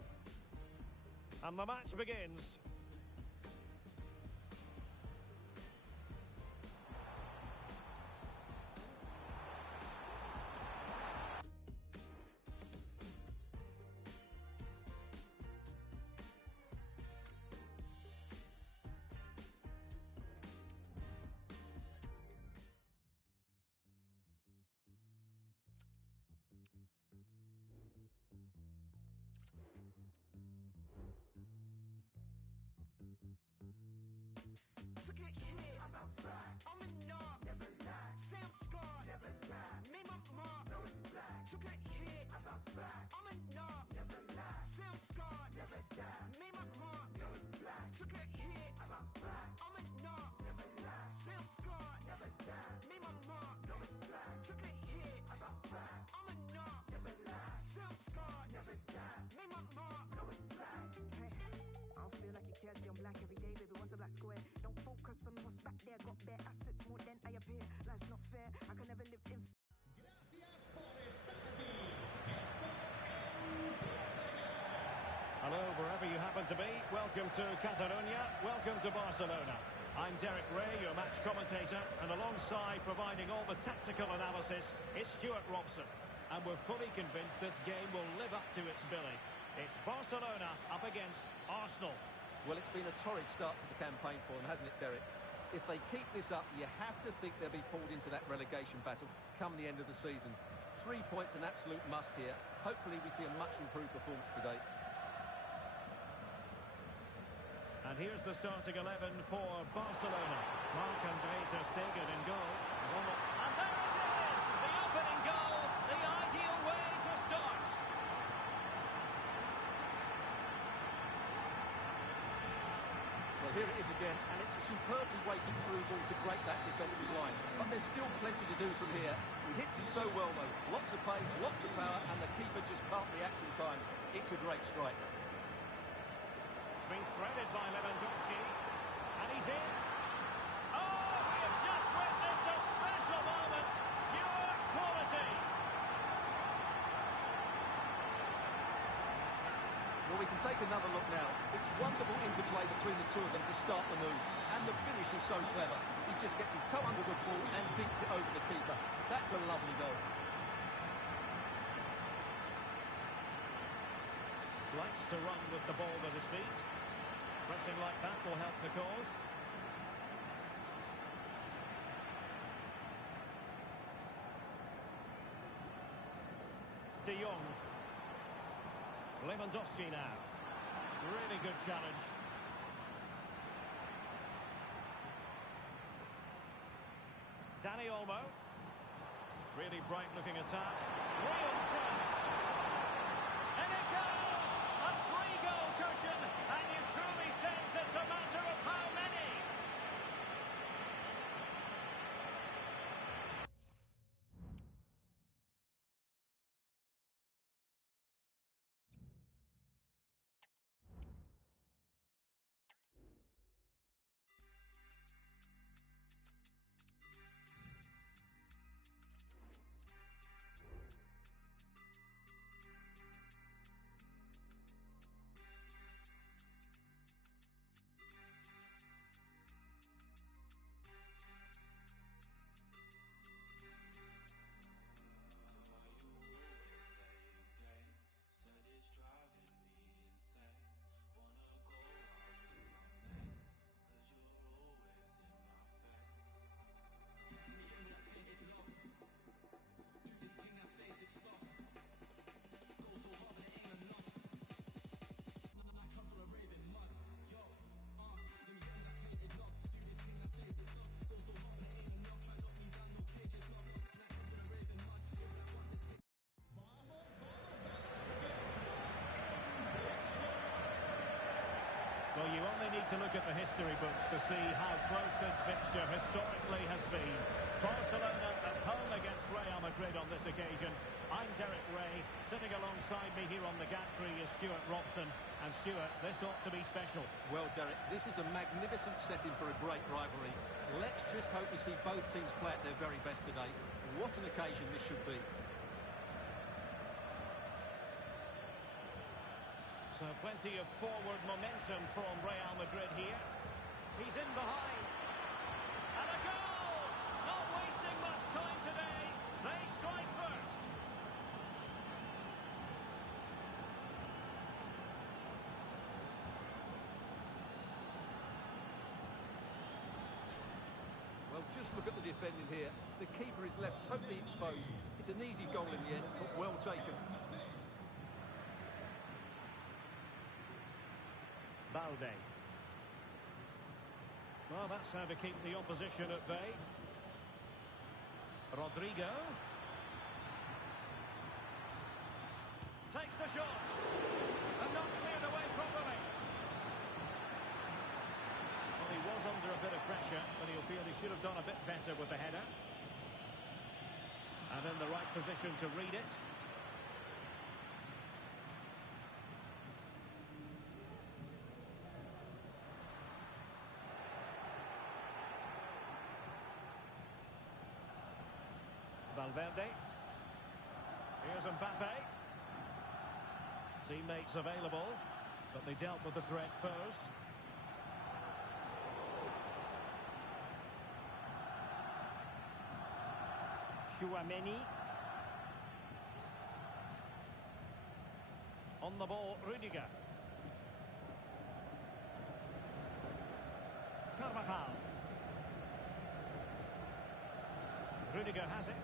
And the match begins. Hello, wherever you happen to be. Welcome to Catalonia. Welcome to Barcelona. I'm Derek Ray, your match commentator, and alongside providing all the tactical analysis is Stuart Robson. And we're fully convinced this game will live up to its billing. It's Barcelona up against Arsenal. Well, it's been a torrid start to the campaign for them, hasn't it, Derek? If they keep this up, you have to think they'll be pulled into that relegation battle come the end of the season. 3 points an absolute must here. Hopefully we see a much improved performance today. And here's the starting 11 for Barcelona. Marc-Andre ter Stegen in goal. And there it is! The opening goal, the ideal way to start. Well, here it is again, and it's a superbly weighted through ball to break that defensive line. But there's still plenty to do from here. He hits it so well, though. Lots of pace, lots of power, and the keeper just can't react in time. It's a great strike. It's been threaded by Lewandowski, and he's in. Oh, we have just witnessed a special moment. Pure quality. Well, we can take another look now. It's wonderful interplay between the two of them to start the move. And the finish is so clever. He just gets his toe under the ball and dinks it over the keeper. That's a lovely goal. Likes to run with the ball at his feet. Pressing like that will help the cause. De Jong. Lewandowski now. Really good challenge. Dani Olmo. Really bright looking attack. Real chance. And it goes! A 3-goal cushion, and you truly sense it's a matter of how many. Well, you only need to look at the history books to see how close this fixture historically has been. Barcelona at home against Real Madrid on this occasion. I'm Derek Ray. Sitting alongside me here on the gantry is Stuart Robson. And Stuart, this ought to be special. Well, Derek, this is a magnificent setting for a great rivalry. Let's just hope we see both teams play at their very best today. What an occasion this should be. So plenty of forward momentum from Real Madrid here. He's in behind. And a goal! Not wasting much time today. They strike first. Well, just look at the defending here. The keeper is left totally exposed. It's an easy goal in the end, but well taken. Balde. Well, that's how to keep the opposition at bay. Rodrigo. Takes the shot. And not cleared away properly. Well, he was under a bit of pressure, but he'll feel he should have done a bit better with the header. And in the right position to read it. Valverde. Here's Mbappe. Teammates available, but they dealt with the threat posed. Chouameni. On the ball, Rudiger. Carvajal. Rudiger has it.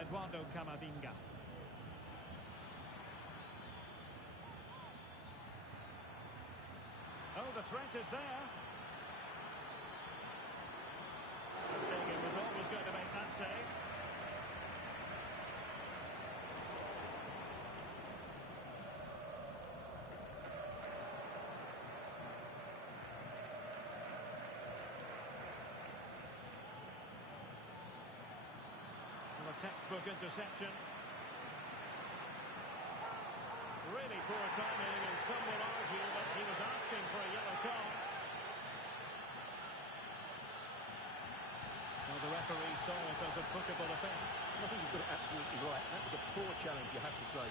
Eduardo Camavinga. Oh, the threat is there. Stegen was always going to make that save. A textbook interception. Really poor timing, and some will argue that he was asking for a yellow card. Well, the referee saw it as a bookable offence. I think he's got it absolutely right. That was a poor challenge, you have to say.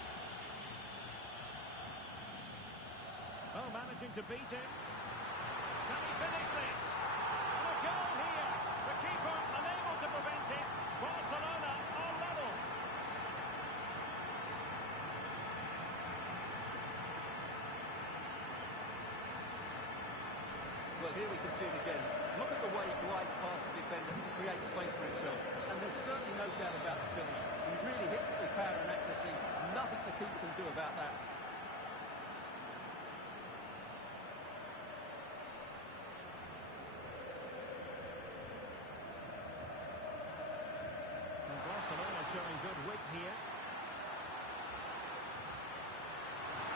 Oh, managing to beat him. Can he finish this? And a goal here. The keeper unable to prevent it. Barcelona are level. Well, here we can see it again. Look at the way he glides past the defender to create space for himself. And there's certainly no doubt about the finish. He really hits it with power and accuracy. Nothing the keeper can do about that. And Barcelona showing good width here.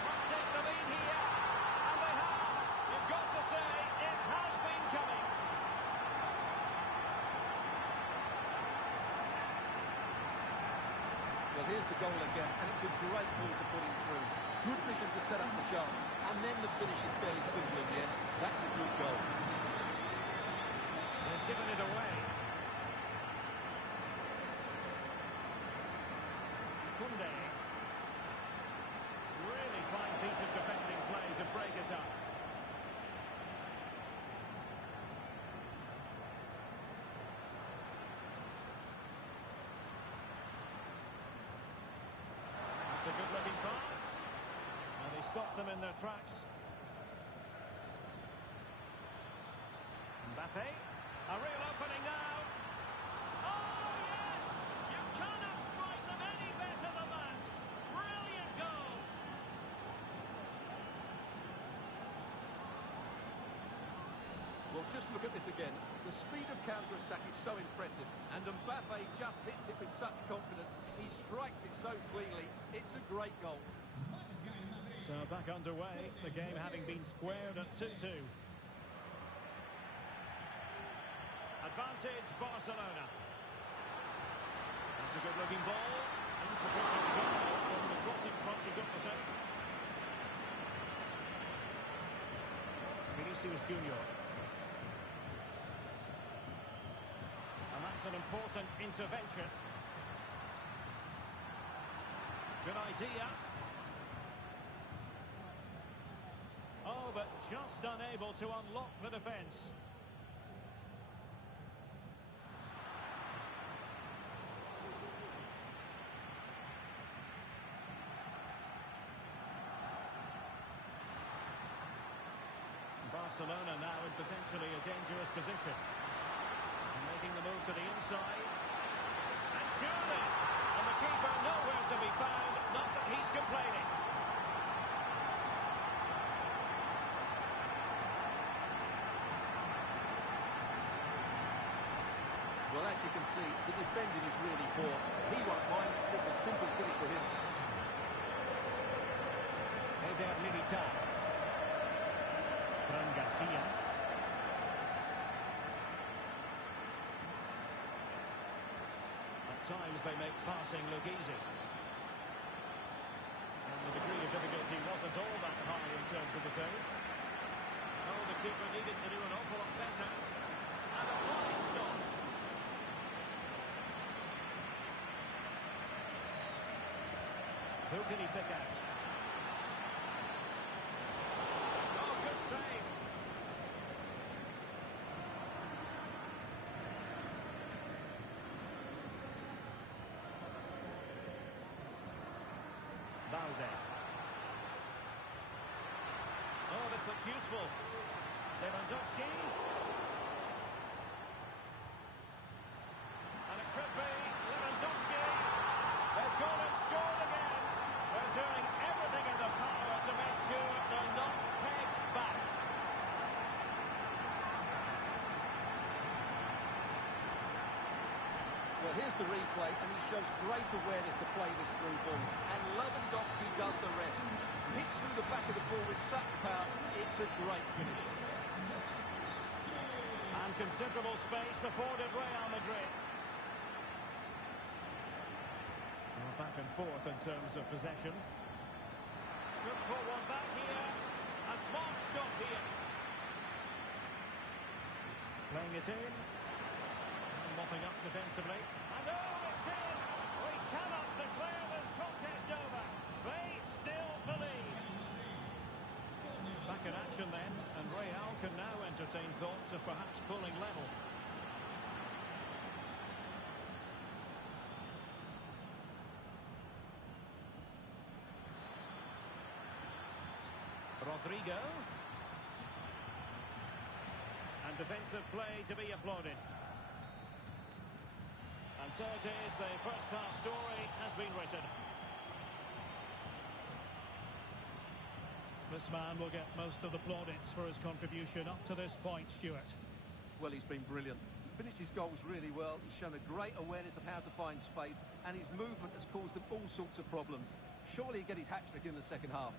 Must take the lead here. And they have. You've got to say, it has been coming. Well, here's the goal again, and it's a great ball to put him through. Good vision to set up the chance, and then the finish is fairly simple in the end. That's a good goal. They've given it away. Kunde. Really fine piece of defending play to break it up. That's a good-looking pass. And they stopped them in their tracks. Mbappe. A real opening now. Oh, yes! You cannot strike them any better than that. Brilliant goal. Well, just look at this again. The speed of counter-attack is so impressive, and Mbappe just hits it with such confidence. He strikes it so cleanly. It's a great goal. So back underway, the game having been squared at 2-2. Advantage Barcelona. That's a good-looking ball. Insufficient goal from the crossing front, you've got to say. Vinicius Junior. And that's an important intervention. Good idea. Oh, but just unable to unlock the defence. Barcelona now in potentially a dangerous position. Making the move to the inside. And surely! And the keeper nowhere to be found. Not that he's complaining. Well, as you can see, the defending is really poor. He won't mind. It's a simple finish for him. Eder Militao. Fran Garcia. At times they make passing look easy. And the degree of difficulty wasn't all that high in terms of the save. Oh, the keeper needed to do an awful lot better. And a flying stop. Who can he pick out? Oh, good save. Balde. Oh, this looks useful. Lewandowski. And it could be Lewandowski. They've gone and scored again. They're doing everything in their power to make sure they're not pegged back. Well, here's the replay, and he shows great awareness to play this through ball. And Lewandowski does the rest. Hits through the back of the ball with such power. It's a great finish. And considerable space afforded Real Madrid. Well, back and forth in terms of possession. Good for one back here. A smart stop here. Playing it in. And mopping up defensively. And oh, it's in! We cannot declare this contest over. They still believe. Back in action then, and Real can now entertain thoughts of perhaps pulling level. Rodrigo. And defensive play to be applauded. And so it is, the first half story has been written. This man will get most of the plaudits for his contribution up to this point, Stuart. Well, he's been brilliant. He finished his goals really well. He's shown a great awareness of how to find space, and his movement has caused them all sorts of problems. Surely he'll get his hat-trick in the second half.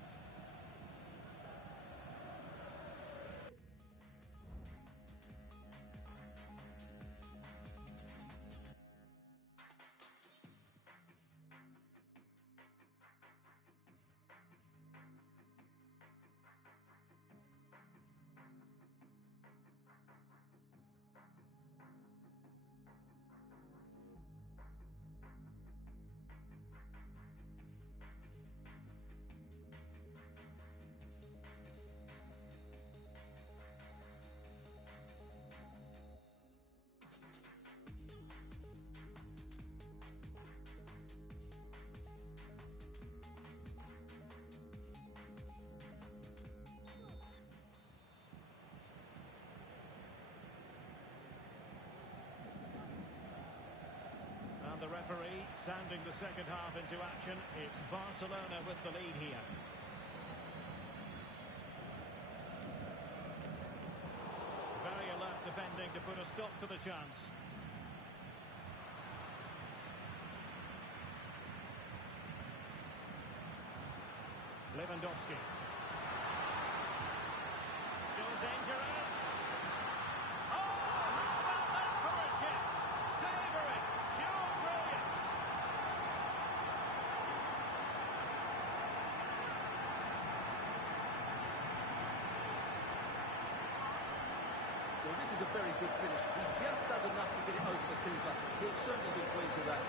And the referee sounding the second half into action. It's Barcelona with the lead here. Very alert defending to put a stop to the chance. Lewandowski. Still dangerous. Oh, how about that for a shot? Savouring. Pure brilliance. Well, this is a very good finish. He just does enough to get it over the keeper. He'll certainly be pleased with that.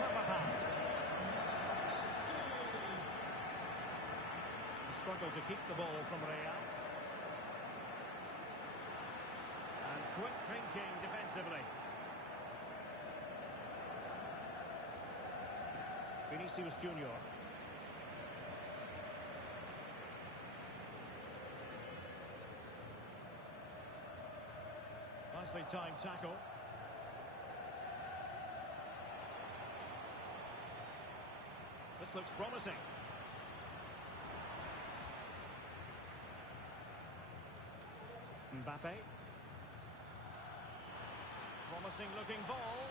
Carvajal. struggle to keep the ball from Real. And quick thinking defensively. Vinicius Junior. Nicely timed tackle. This looks promising. Mbappe. Promising looking ball.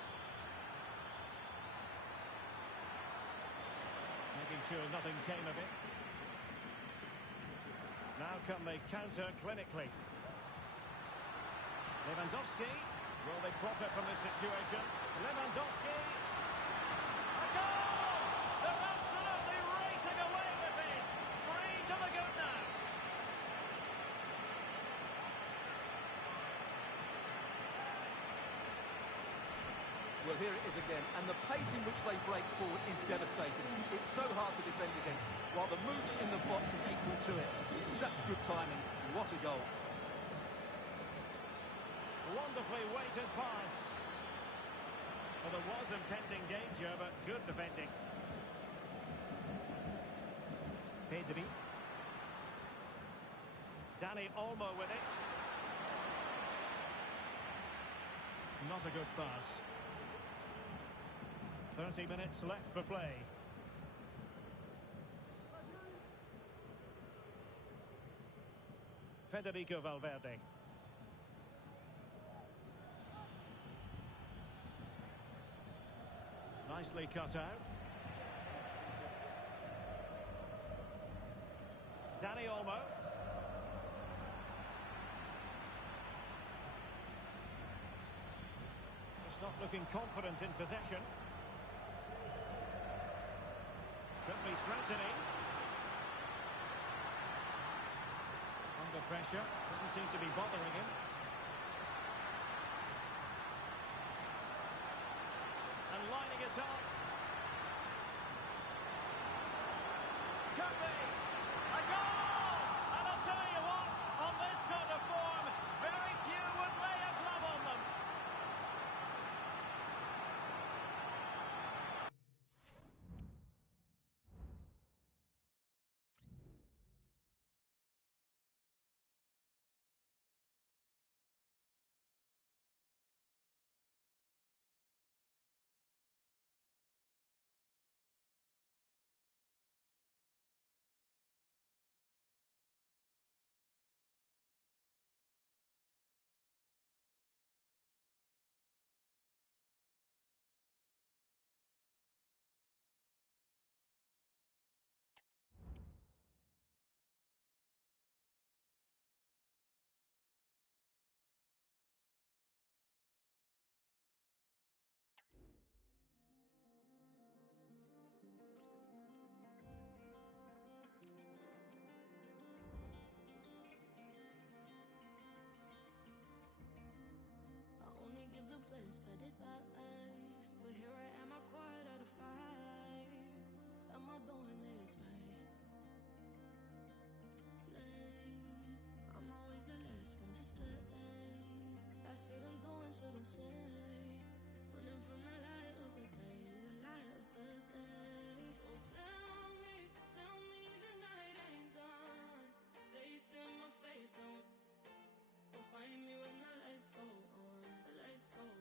Making sure nothing came of it. Now can they counter clinically? Lewandowski. Will they profit from this situation? Lewandowski. A goal! They're absolutely racing away with this. 3 to the good now. Well, here it is again, and the pace in which they break forward is devastating. It's so hard to defend against, while the movement in the box is equal to it. It's such good timing. What a goal. Wonderfully weighted pass. Well, there was impending danger, but good defending. Pedri. Dani Olmo with it. Not a good pass. 30 minutes left for play. Federico Valverde. Nicely cut out. Dani Olmo. Just not looking confident in possession. Could be threatening. Under pressure. Doesn't seem to be bothering him. And lining it up. Could be. A goal! And I'll tell you what, on this sort of form, very few would lay a glove on them. But it lies. But here I am, I quiet out of 5. Am I doing this right? Late. I'm always the last one to stay. I shouldn't do and shouldn't say. Running from the light of the day, the light of the day. So tell me the night ain't done. Tasting my face, don't find me when the lights go on. The lights go on.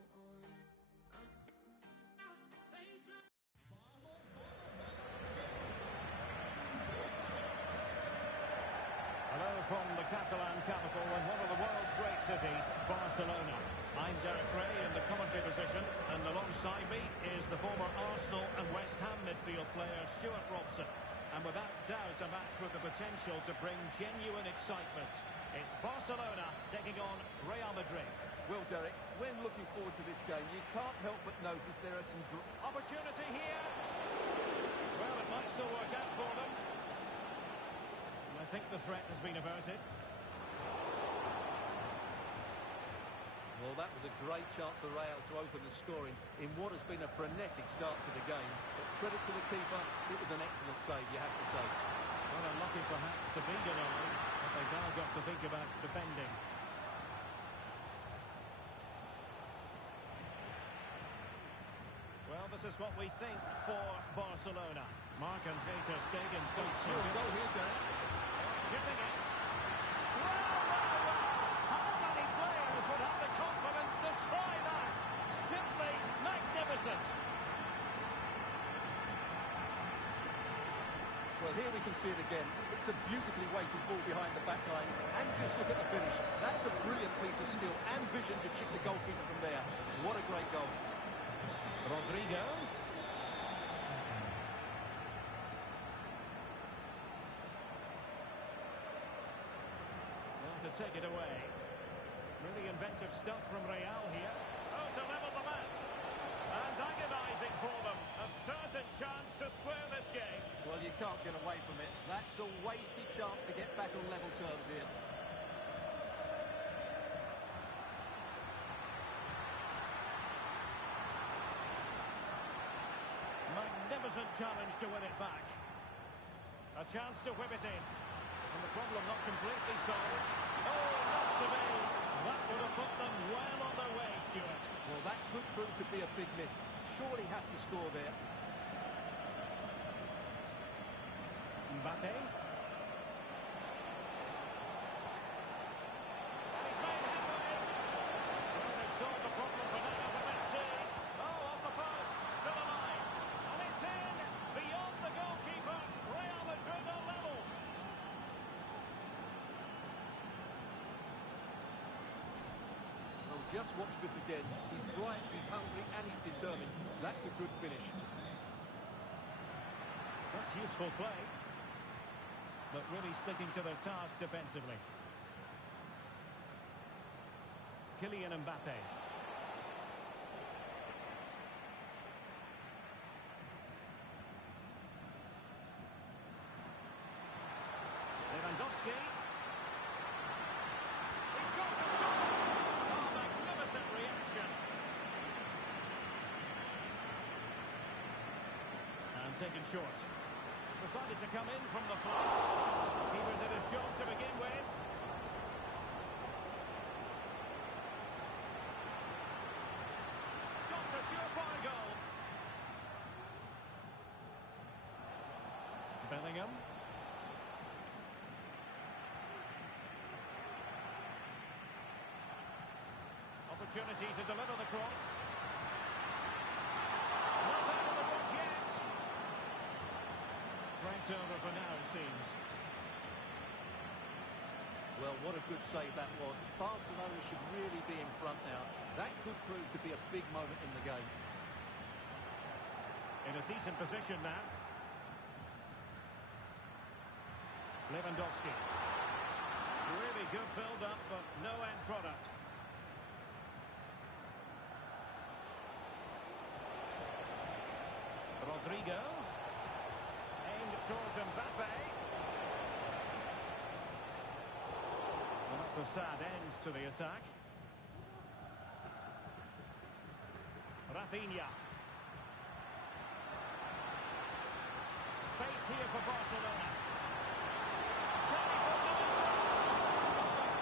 Hello from the Catalan capital and one of the world's great cities, Barcelona. I'm Derek Ray in the commentary position, and alongside me is the former Arsenal and West Ham midfield player Stuart Robson. And without doubt, a match with the potential to bring genuine excitement. It's Barcelona taking on Real Madrid. Well, Derek, when looking forward to this game, you can't help but notice there are some Opportunity here. Well, it might still work out for them. I think the threat has been averted. Well, that was a great chance for Real to open the scoring in what has been a frenetic start to the game. But credit to the keeper, it was an excellent save, you have to say. Well, unlucky perhaps to be denied, but they've now got to think about defending. Well, this is what we think for Barcelona. Marc-Andre ter Stegen starts to Go here, Derek. chipping it. Well. How many players would have the confidence to try that? Simply magnificent. Well, here we can see it again. It's a beautifully weighted ball behind the back line. And just look at the finish. That's a brilliant piece of skill and vision to chip the goalkeeper from there. What a great goal. Rodrigo. Well, to take it away. Really inventive stuff from Real here. Oh, to level the match. And agonising for them. A certain chance to square this game. Well, you can't get away from it. That's a wasted chance to get back on level terms here. Magnificent challenge to win it back. A chance to whip it in. And the problem not completely solved. Oh, not to be. That would have put them well on their way, Stuart. Well, that could prove to be a big miss. Surely has to score there. Mbappe. And he's made headway. Well, they've solved the problem for now, but let's see. Oh, off the post. Still alive. And it's in. Beyond the goalkeeper. Real Madrid are level. Well, just watch this again. He's bright, he's hungry, and he's determined. That's a good finish. That's useful play. But really sticking to their task defensively. Kylian Mbappe. Lewandowski. He's got to score! Oh, magnificent reaction. And taken short. Decided to come in from the flank. Keeper did his job to begin with. Got a surefire goal. Bellingham. Opportunity to deliver the cross. Not out of the woods yet. Right over for now, it seems. Well, what a good save that was. Barcelona should really be in front now. That could prove to be a big moment in the game. In a decent position now. Lewandowski. Really good build-up, but no end product. Rodrigo. Aimed towards Mbappe. Well, that's a sad end to the attack. Rafinha. Space here for Barcelona. Can he put them in front?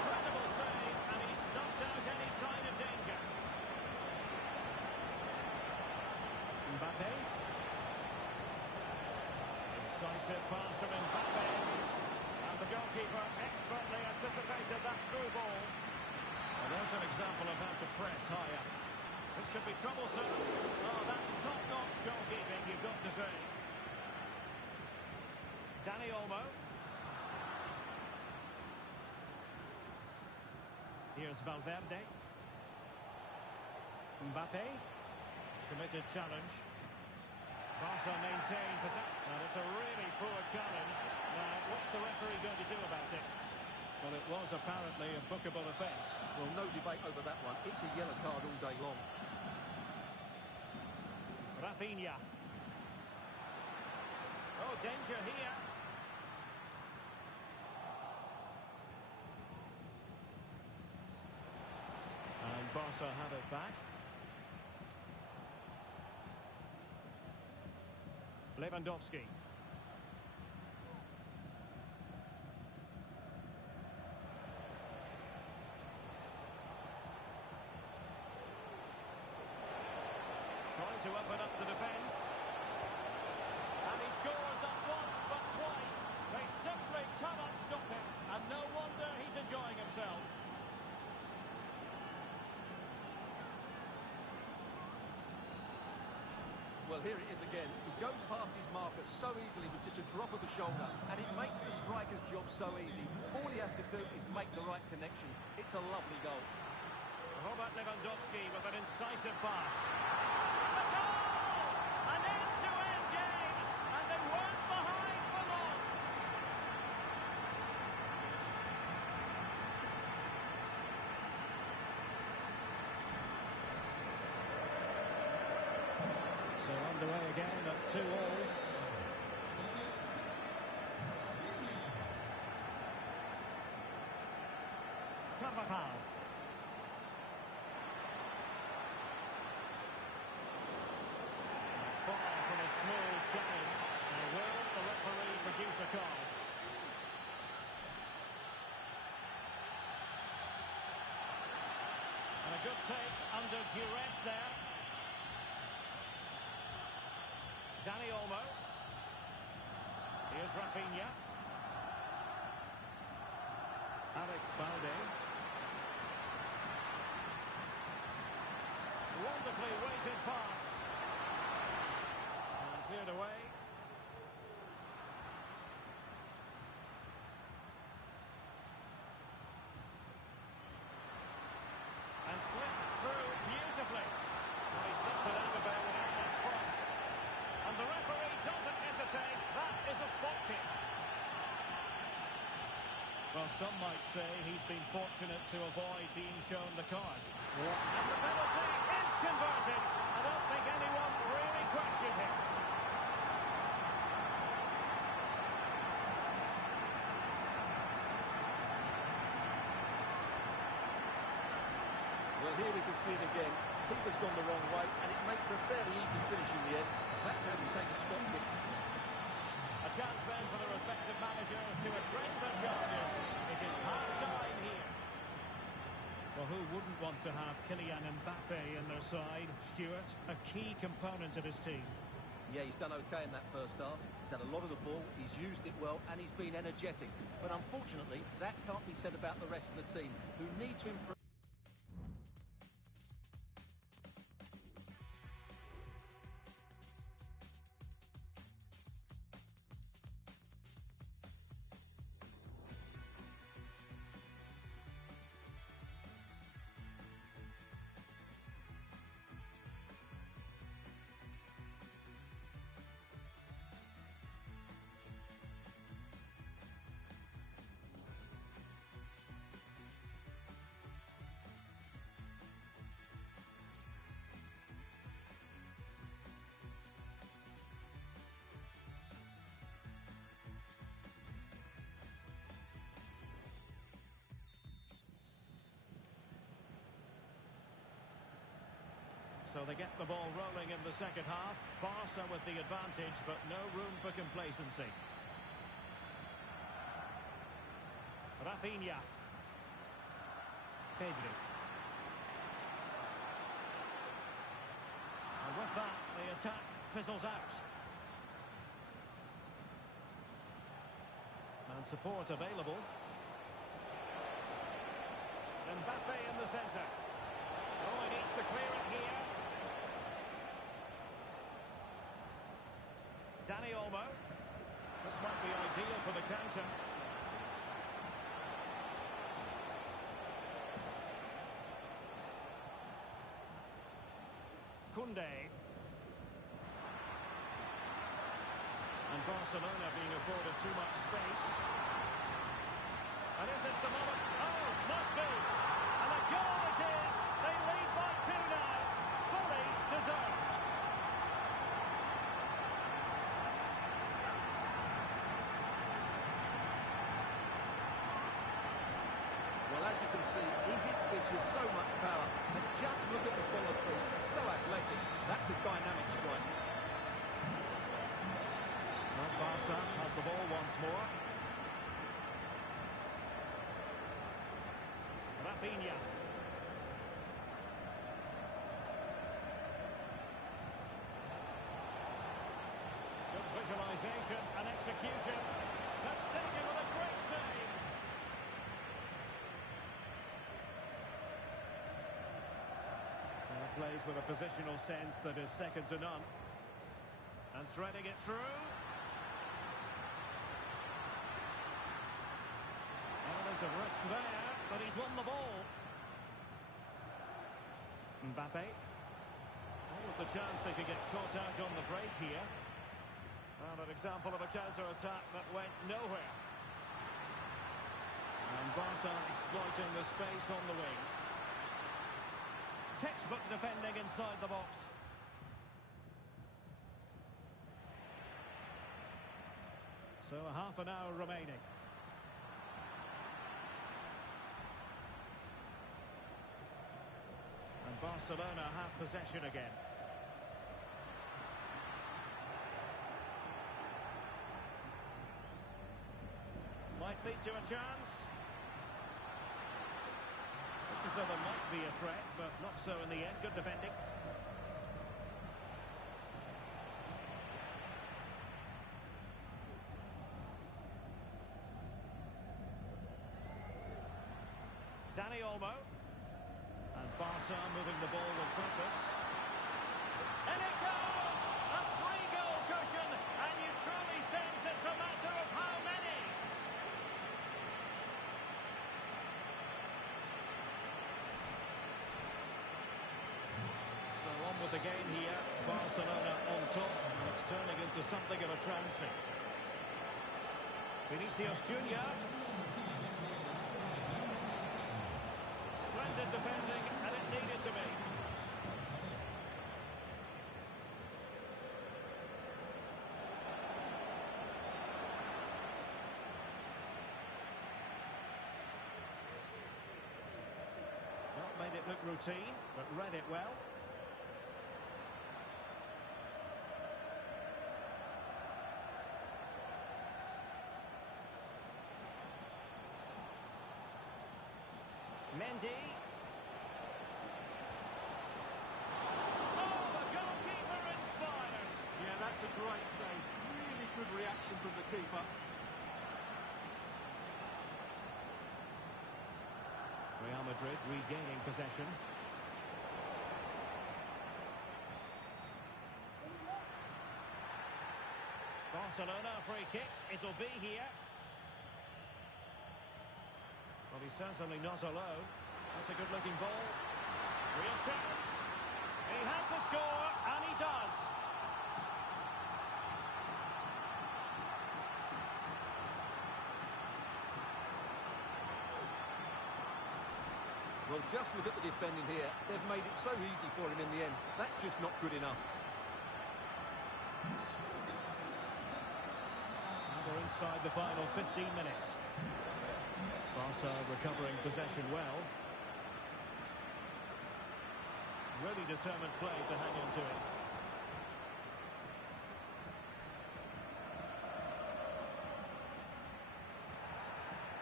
Incredible save, and he snuffed out any sign of danger. Mbappe. Decisive pass from Mbappe. And the goalkeeper expertly anticipated that through ball. Well, there's an example of how to press higher. This could be troublesome. Oh, that's top-notch goalkeeping, you've got to say. Dani Olmo. Here's Valverde. Mbappe. Committed challenge. Barca maintain possession. And it's a really poor challenge. Now, what's the referee going to do about it? Well, it was apparently a bookable offence. Well, no debate over that one. It's a yellow card all day long. Rafinha. Oh, danger here. And Barca have it back. Lewandowski. Well, here it is again. He goes past his marker so easily with just a drop of the shoulder, and it makes the striker's job so easy. All he has to do is make the right connection. It's a lovely goal. Robert Lewandowski with an incisive pass. And a goal! An end-to-end game, and they weren't behind for long. So underway again at 2-all. Carvajal. Far from a small challenge. Now will the referee produce a call? And a good take under duress there. Dani Olmo. Here's Rafinha. Alex Balde. Wonderfully weighted pass. And cleared away. And slipped through beautifully. Well, he's left it out of there without much fuss. And the referee doesn't hesitate. That is a spot kick. Well, some might say he's been fortunate to avoid being shown the card. And the penalty is converted. I don't think anyone really questioned him. Well, here we can see it again. Keeper's gone the wrong way, and it makes for a fairly easy finish in the end. That's how you take a spot kick. A chance then for the respective managers to address their challenges. It is half-time here. Well, who wouldn't want to have Kylian Mbappe in their side? Stuart, a key component of his team. Yeah, he's done okay in that first half. He's had a lot of the ball, he's used it well, and he's been energetic. But unfortunately, that can't be said about the rest of the team, who need to improve. So they get the ball rolling in the second half. Barca with the advantage, but no room for complacency. Rafinha. Pedri. And with that, the attack fizzles out. And support available. Mbappe in the centre. Oh, he needs to clear it here. Dani Olmo. This might be ideal for the counter. Koundé. And Barcelona being afforded too much space. And is this the moment? Oh, must be. And a goal it is. They lead by 2 now. Fully deserved. Well, as you can see, he hits this with so much power. And just look at the follow-through. So athletic. That's a dynamic strike. Well, Barca have the ball once more. Rafinha. Good visualisation and execution. Ter Stegen with a great save. Plays with a positional sense that is second to none. And threading it through. Element of risk there, but he's won the ball. Mbappe. What was the chance they could get caught out on the break here? Well, an example of a counter-attack that went nowhere. And Barca exploiting the space on the wing. Textbook defending inside the box. So half an hour remaining. And Barcelona have possession again. Might lead to a chance. Looks as though there might be a threat, but not so in the end. Good defending. Dani Olmo. And Barca moving the ball with purpose. And it goes! A three-goal cushion, and you truly sense it's a matter of how many. So on with the game here. Barcelona on top, and it's turning into something of a trouncing. Vinicius Junior. Splendid defending, and it needed to be. Not made it look routine, but read it well. Mendy. Oh, the goalkeeper inspired. Yeah, that's a great save. Really good reaction from the keeper. Real Madrid regaining possession. Barcelona free kick. It'll be here. Well, he's certainly not alone. That's a good-looking ball. Real chance. He had to score, and he does. Well, just look at the defending here. They've made it so easy for him in the end. That's just not good enough. Now we're inside the final 15 minutes. Barca recovering possession well. Really determined play to hang on to it.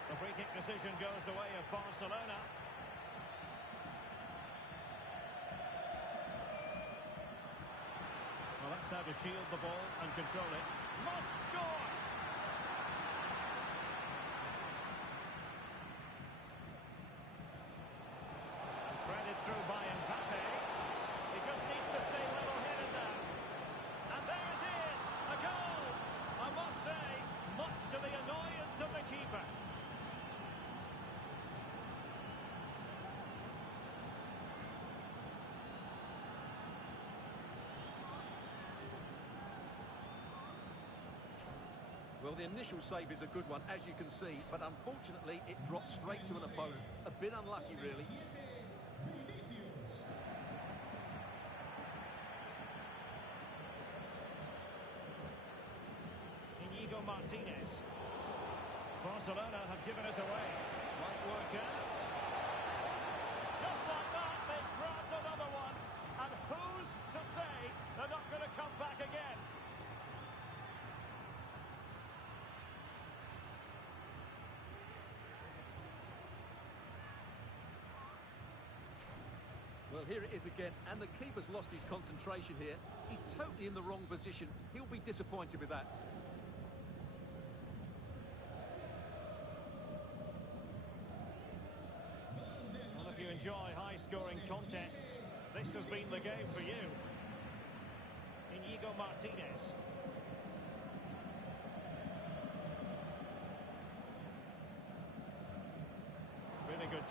The free kick decision goes the way of Barcelona. Well, that's how to shield the ball and control it. Must score! Threaded through by Mbappe. He just needs to stay level-headed now. And there it is, a goal. I must say, much to the annoyance of the keeper. Well, the initial save is a good one, as you can see, but unfortunately it dropped straight to an opponent. A bit unlucky, really. Inigo Martinez. Barcelona have given it away. Might work out. Just like that, they've grabbed another one. And who's to say they're not going to come back again? Well, here it is again, and the keeper's lost his concentration here. He's totally in the wrong position. He'll be disappointed with that. Well, if you enjoy high-scoring contests, this has been the game for you. Inigo Martinez.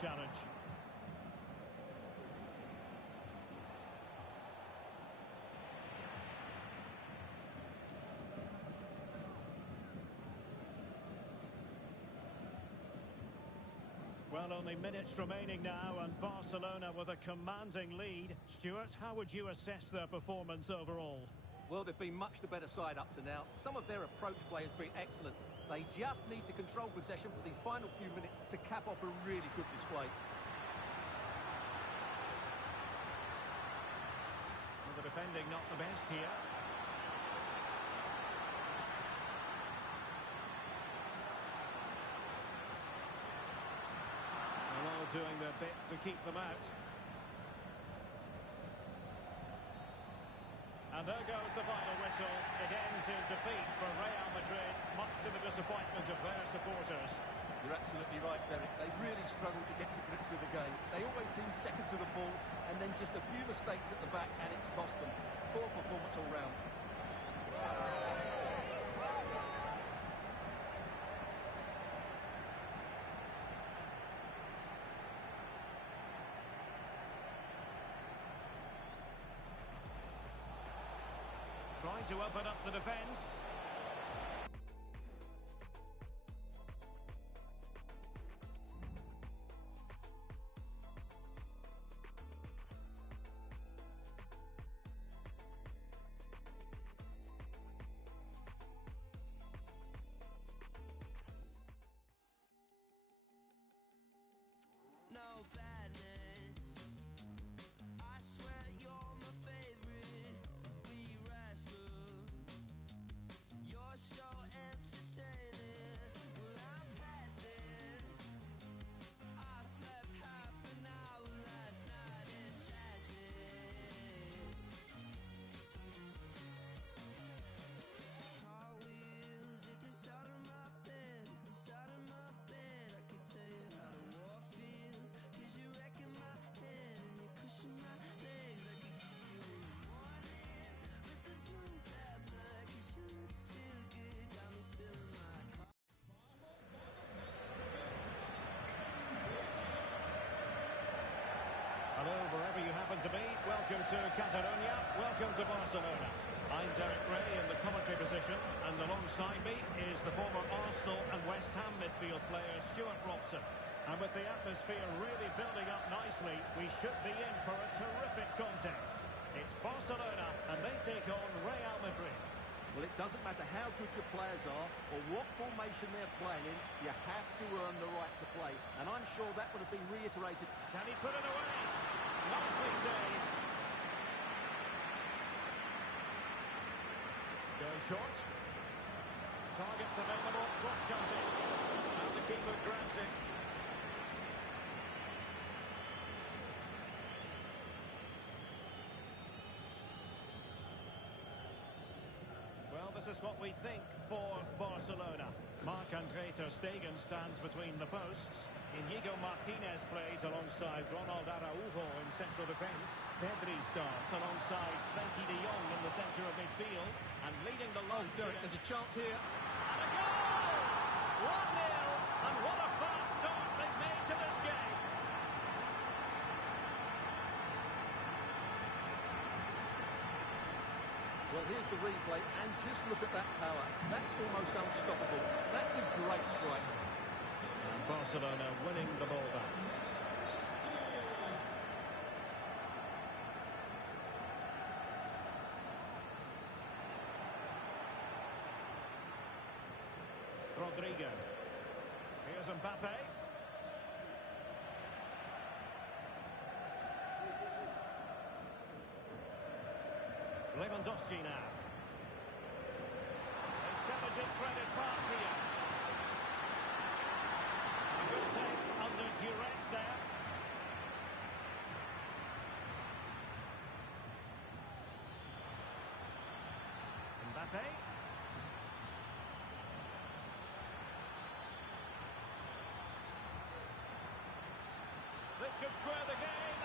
challenge. Well, only minutes remaining now, and Barcelona with a commanding lead. Stuart, how would you assess their performance overall? Well, they've been much the better side up to now. Some of their approach play has been excellent. They just need to control possession for these final few minutes to cap off a really good display. Well, the defending not the best here. They're all doing their bit to keep them out. And there goes the final whistle. It ends in defeat for Real Madrid, much to the disappointment of their supporters. You're absolutely right, Derek. They really struggle to get to grips with the game. They always seem second to the ball, and then just a few mistakes at the back, and it's cost them. Poor performance all round. Trying to open up the defence. No badness. I swear you're my favorite. We rascal. You're so entertaining. Well, I'm past it. I slept half an hour last night. It's tragic. Hot wheels at the side of my bed. The side of my bed. I can tell you how the war feels. 'Cause you're wrecking my head and you're pushing my legs. I could give you a warning, but there's one bad blood. 'Cause you look too good, got me spilling my coffee. Hello, wherever you happen to be. Welcome to Catalonia. Welcome to Barcelona. I'm Derek Ray in the commentary position, and alongside me is the former Arsenal and West Ham midfield player Stuart Robson. And with the atmosphere really building up nicely, we should be in for a terrific contest. It's Barcelona, and they take on Real Madrid. Well, it doesn't matter how good your players are or what formation they're playing in, you have to earn the right to play. And I'm sure that would have been reiterated. Can he put it away? Nicely saved. Going short. Targets available. Cross comes in. And the keeper grabs it. Well, this is what we think for Barcelona. Marc-Andre ter Stegen stands between the posts. Inigo Martinez plays alongside Ronald Araujo in central defence. Pedri starts alongside Frenkie de Jong in the centre of midfield. And leading the line. There's a chance here. And a goal! 1-0. And what a fast start they've made to this game. Well, here's the replay, and just look at that power. That's almost unstoppable. That's a great strike. And Barcelona winning the ball back. Rodrigo. Here's Mbappe. Lewandowski now. Intelligent threaded pass here. A good take under duress there. Mbappe. This could square the game.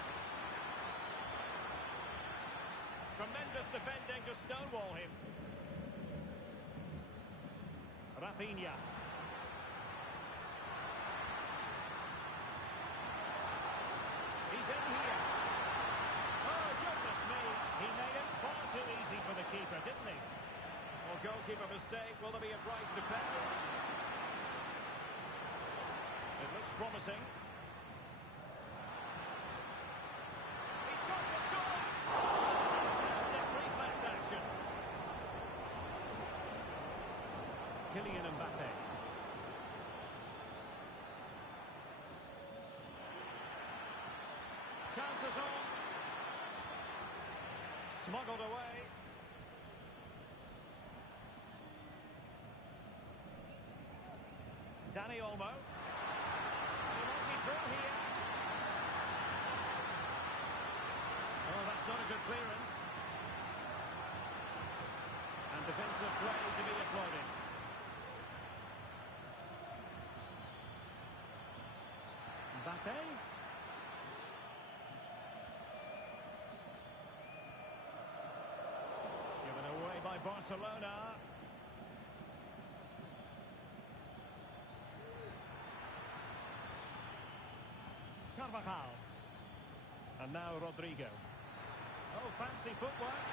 Tremendous defending to stonewall him. Rafinha. goalkeeper mistake. Will there be a price to pay? It looks promising. He's got to score! Fantastic reflex action. Kylian Mbappe. Chances on. Smuggled away. Dani Olmo. And he might be through here. Oh, that's not a good clearance. And defensive play to be applauded. Mbappe. Given away by Barcelona. Carvajal. And now Rodrigo. Oh, fancy footwork.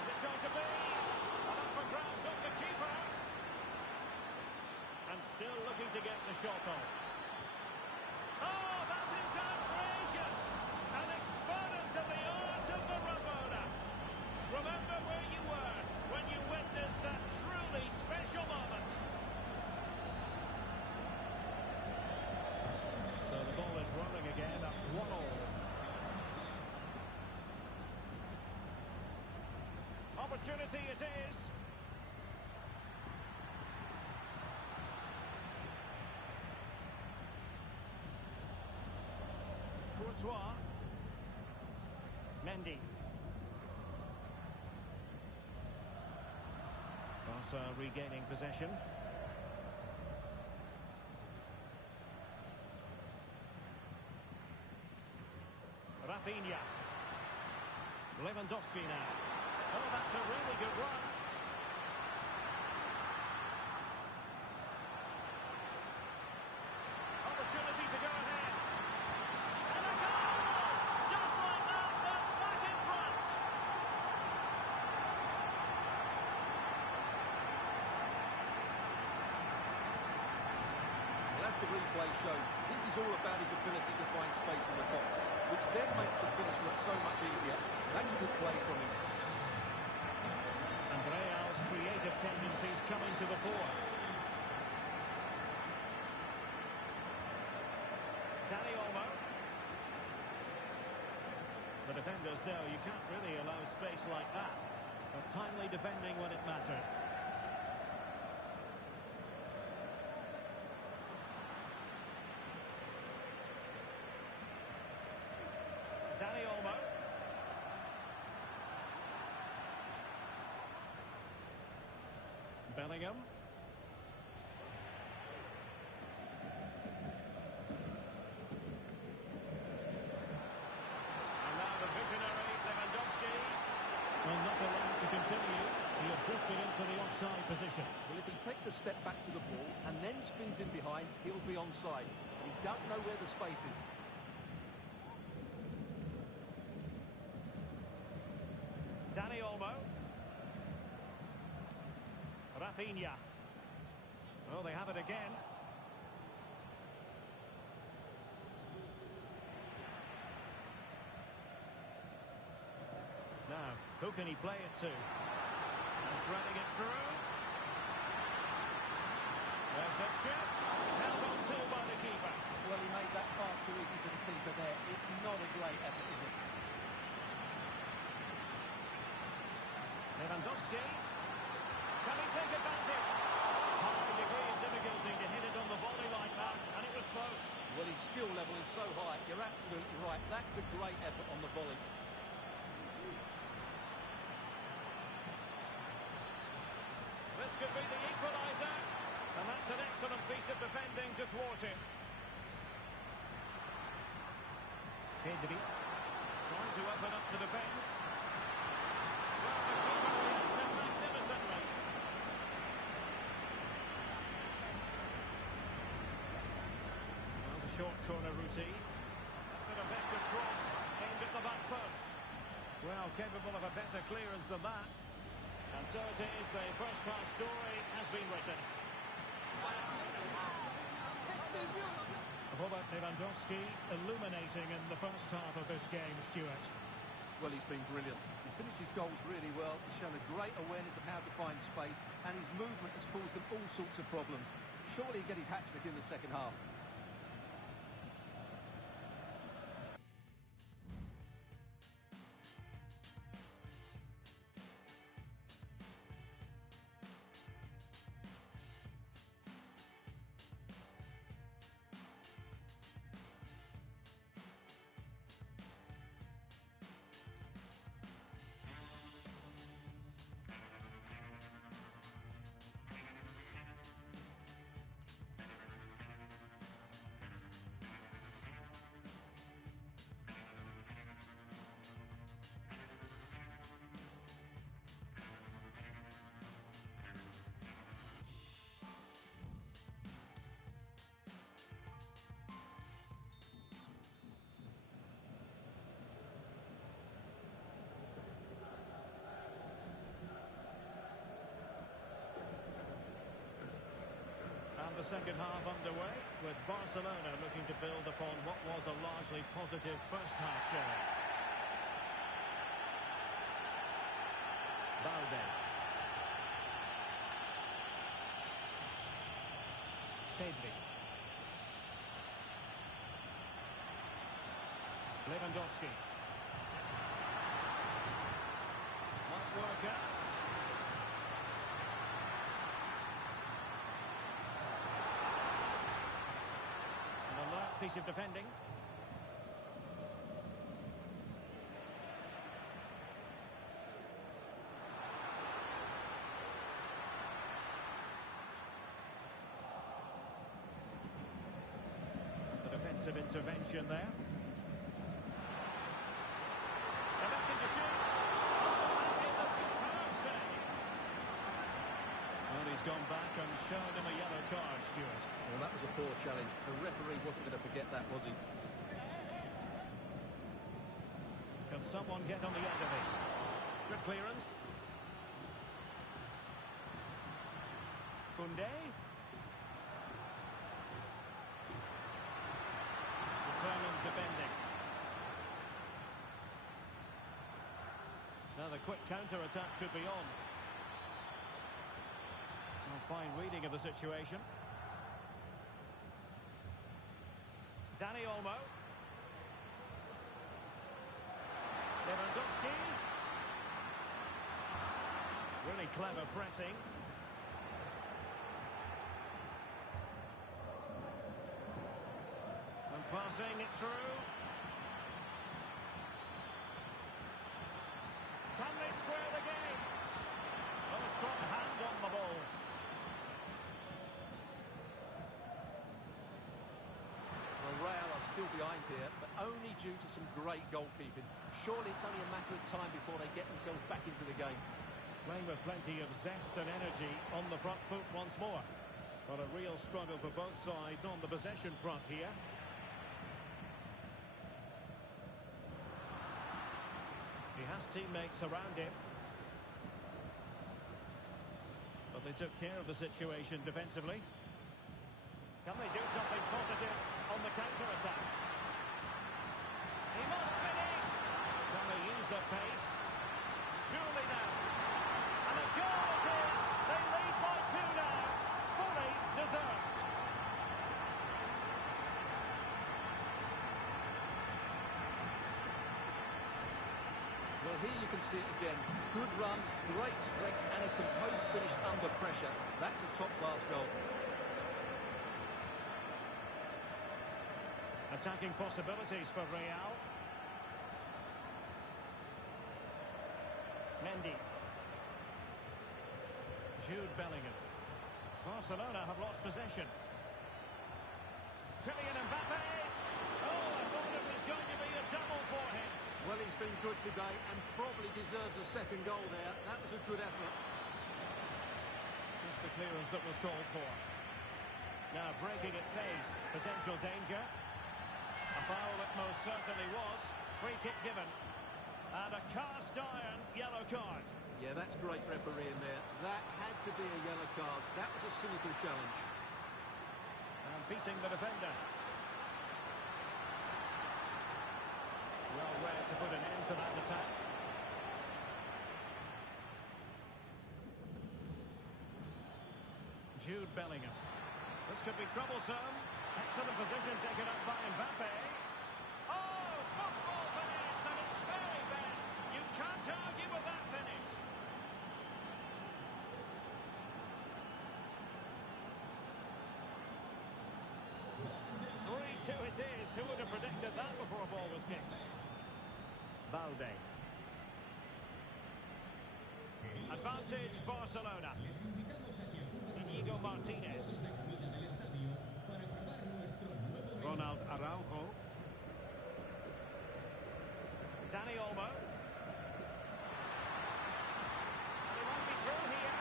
Is it going to be? And up for grabs off the keeper. And still looking to get the shot off. Oh, that is outrageous! An exponent of the art of the Rabona. Remember where you were when you witnessed that truly special moment. So the ball is rolling again at 1-1. Opportunity it is. Courtois. Mendy. Barca regaining possession. Rafinha. Lewandowski now. Oh, that's a really good run. Opportunity to go ahead. And a goal! Just like that, but back in front. Well, as the replay shows, this is all about his ability to find space in the box, which then makes the finish look so much easier. That's a good play from him. And Real's creative tendencies coming to the fore. Dani Olmo. The defenders know you can't really allow space like that. But timely defending when it mattered. Dani Olmo. Bellingham. And now the visionary Lewandowski. Well, not allowed to continue. He had drifted into the offside position. Well, if he takes a step back to the ball and then spins in behind, he'll be onside. He does know where the space is. Dani Olmo. Rafinha. Oh, they have it again. Now, who can he play it to? And threading it through. There's the chip. Held on to by the keeper. Well, he made that far too easy for the keeper there. It's not a great effort, is it? Lewandowski. Can he take advantage? High degree of difficulty to hit it on the volley like that, and it was close. Well, his skill level is so high. You're absolutely right. That's a great effort on the volley. This could be the equaliser, and that's an excellent piece of defending to thwart it. Pedri trying to open up the defence. Well, the keeper reacted magnificently. Well, the short corner routine. That's an effective cross aimed at the back post. Well, capable of a better clearance than that. And so it is, the first half story has been written. Robert Lewandowski illuminating in the first half of this game, Stuart. Well, he's been brilliant. He finished his goals really well. He's shown a great awareness of how to find space, and his movement has caused them all sorts of problems. Surely he'll get his hat-trick in the second half. The second half underway, with Barcelona looking to build upon what was a largely positive first half showing. Balde. Pedri. Lewandowski. Might work out. Piece of defending. The defensive intervention there. Electing to shoot. Oh, that is a superb save. Well, he's gone back and shown him a yellow card, Stuart. Well, that was a poor challenge. The referee wasn't going to forget that, was he? Can someone get on the end of this? Good clearance. Koundé. Determined defending. Now the quick counter-attack could be on. Well, fine reading of the situation. Dani Olmo. Lewandowski. Really clever pressing. And passing it through. Can they square the game? Well, a strong hand on the ball. Real are still behind here, but only due to some great goalkeeping. Surely it's only a matter of time before they get themselves back into the game. Playing with plenty of zest and energy on the front foot once more. But a real struggle for both sides on the possession front here. He has teammates around him. But they took care of the situation defensively. Can they do something positive on the counter-attack? He must finish! Can they use their pace? Surely now. And the goal it is! They lead by 2 now. Fully deserved. Well, here you can see it again. Good run, great strength, and a composed finish under pressure. That's a top-class goal. Attacking possibilities for Real. Mendy. Jude Bellingham. Barcelona have lost possession. Kylian Mbappe. Oh, I thought it was going to be a double for him. Well, he's been good today and probably deserves a second goal there. That was a good effort. Just the clearance that was called for. Now breaking at pace. Potential danger. A foul it most certainly was. Free kick given. And a cast iron yellow card. Yeah, that's great refereeing there. That had to be a yellow card. That was a cynical challenge. And beating the defender. Well read to put an end to that attack. Jude Bellingham. This could be troublesome. Excellent position taken up by Mbappe. Oh, football finish at its very best. You can't argue with that finish. It is. Who would have predicted that before a ball was kicked? Balde. Advantage Barcelona. Inigo Martinez. Ronald Araujo. Dani Olmo. And he might be through here.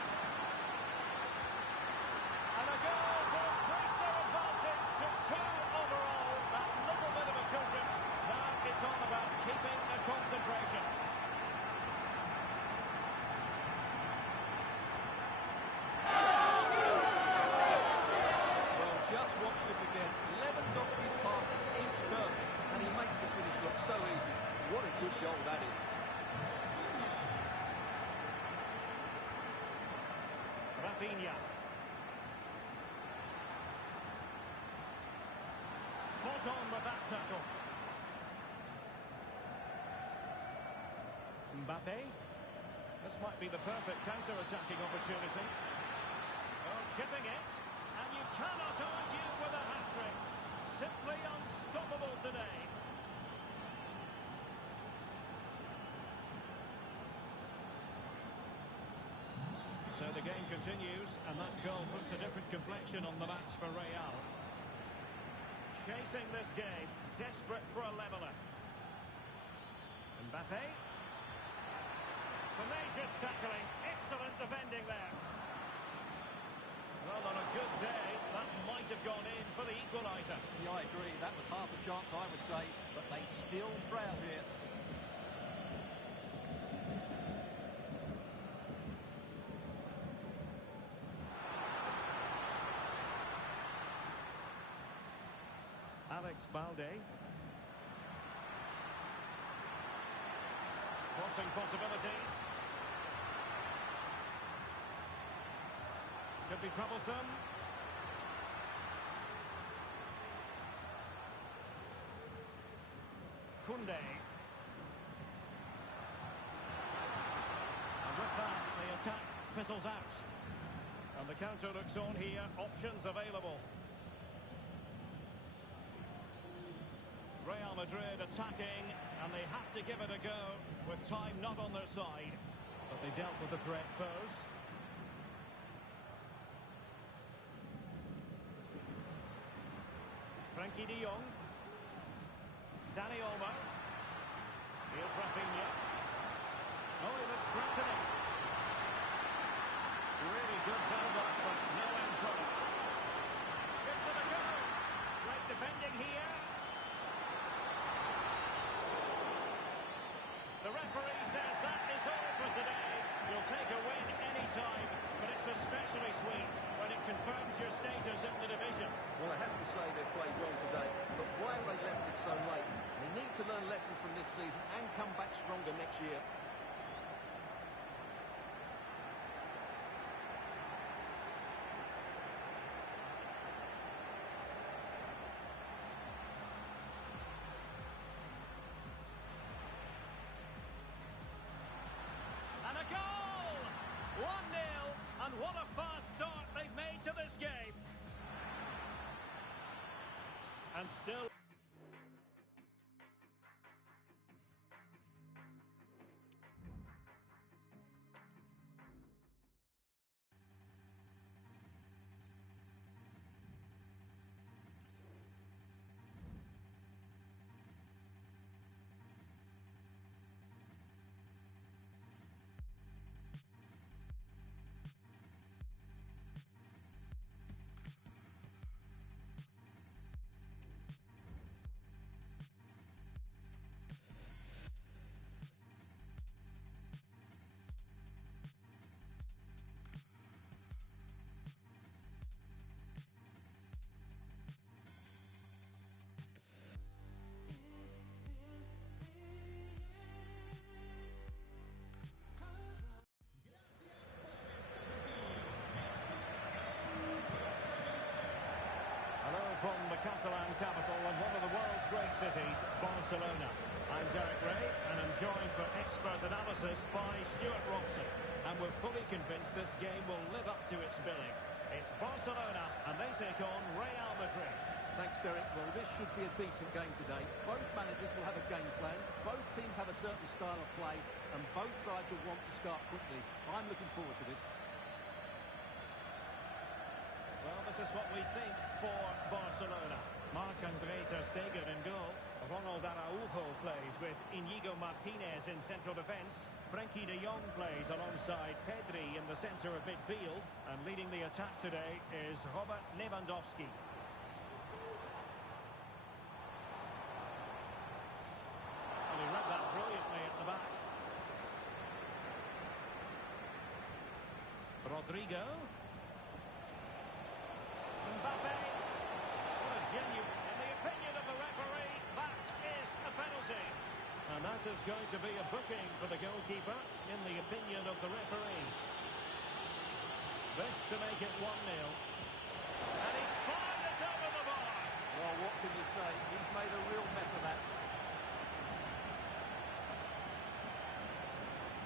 And a goal to increase their advantage to 2 overall. That little bit of a cushion. Now it's all about keeping the concentration. Well, just watch this again. Lewandowski's pass is inch perfect, and he makes the finish look so easy. What a good goal that is. Rafinha. Spot on with that tackle. Mbappe. This might be the perfect counter-attacking opportunity. Oh, chipping it. And you cannot argue with a hat-trick. Simply unstoppable today. So the game continues, and that goal puts a different complexion on the match for Real. Chasing this game, desperate for a leveller. Mbappe. Tenacious tackling, excellent defending there. Well, on a good day, that might have gone in for the equaliser. Yeah, I agree. That was half a chance, I would say, but they still trail here. Alex Balde. Crossing possibilities. Could be troublesome. Koundé. And with that, the attack fizzles out. And the counter looks on here. Options available. Real Madrid attacking, and they have to give it a go with time not on their side. But they dealt with the threat posed. Frankie de Jong. Dani Olmo. Here's Rafinha. Oh, he looks threatening. Really good build-up, but no end product. Gives it a go. Great defending here. The referee says that is all for today. You'll take a win any time, but it's especially sweet when it confirms your status in the division. Well, I have to say they've played well today, but why have they left it so late? They need to learn lessons from this season and come back stronger next year. And a goal! 1-0, and what a fast start they've made to this game. And still... Catalan capital and one of the world's great cities, Barcelona. I'm Derek Ray, and I'm joined for expert analysis by Stuart Robson. And we're fully convinced this game will live up to its billing. It's Barcelona, and they take on Real Madrid. Thanks, Derek. Well, this should be a decent game today. Both managers will have a game plan. Both teams have a certain style of play, and both sides will want to start quickly. I'm looking forward to this. Well, this is what we think for Barcelona. Marc-Andre ter Stegen in goal. Ronald Araujo plays with Inigo Martinez in central defence. Frenkie de Jong plays alongside Pedri in the centre of midfield. And leading the attack today is Robert Lewandowski. And he read that brilliantly at the back. Rodrigo. Mbappe. What a genuine... In the opinion of the referee, that is a penalty. And that is going to be a booking for the goalkeeper, in the opinion of the referee. This to make it 1-0. And he's fired it over the bar. Well, what can you say? He's made a real mess of that.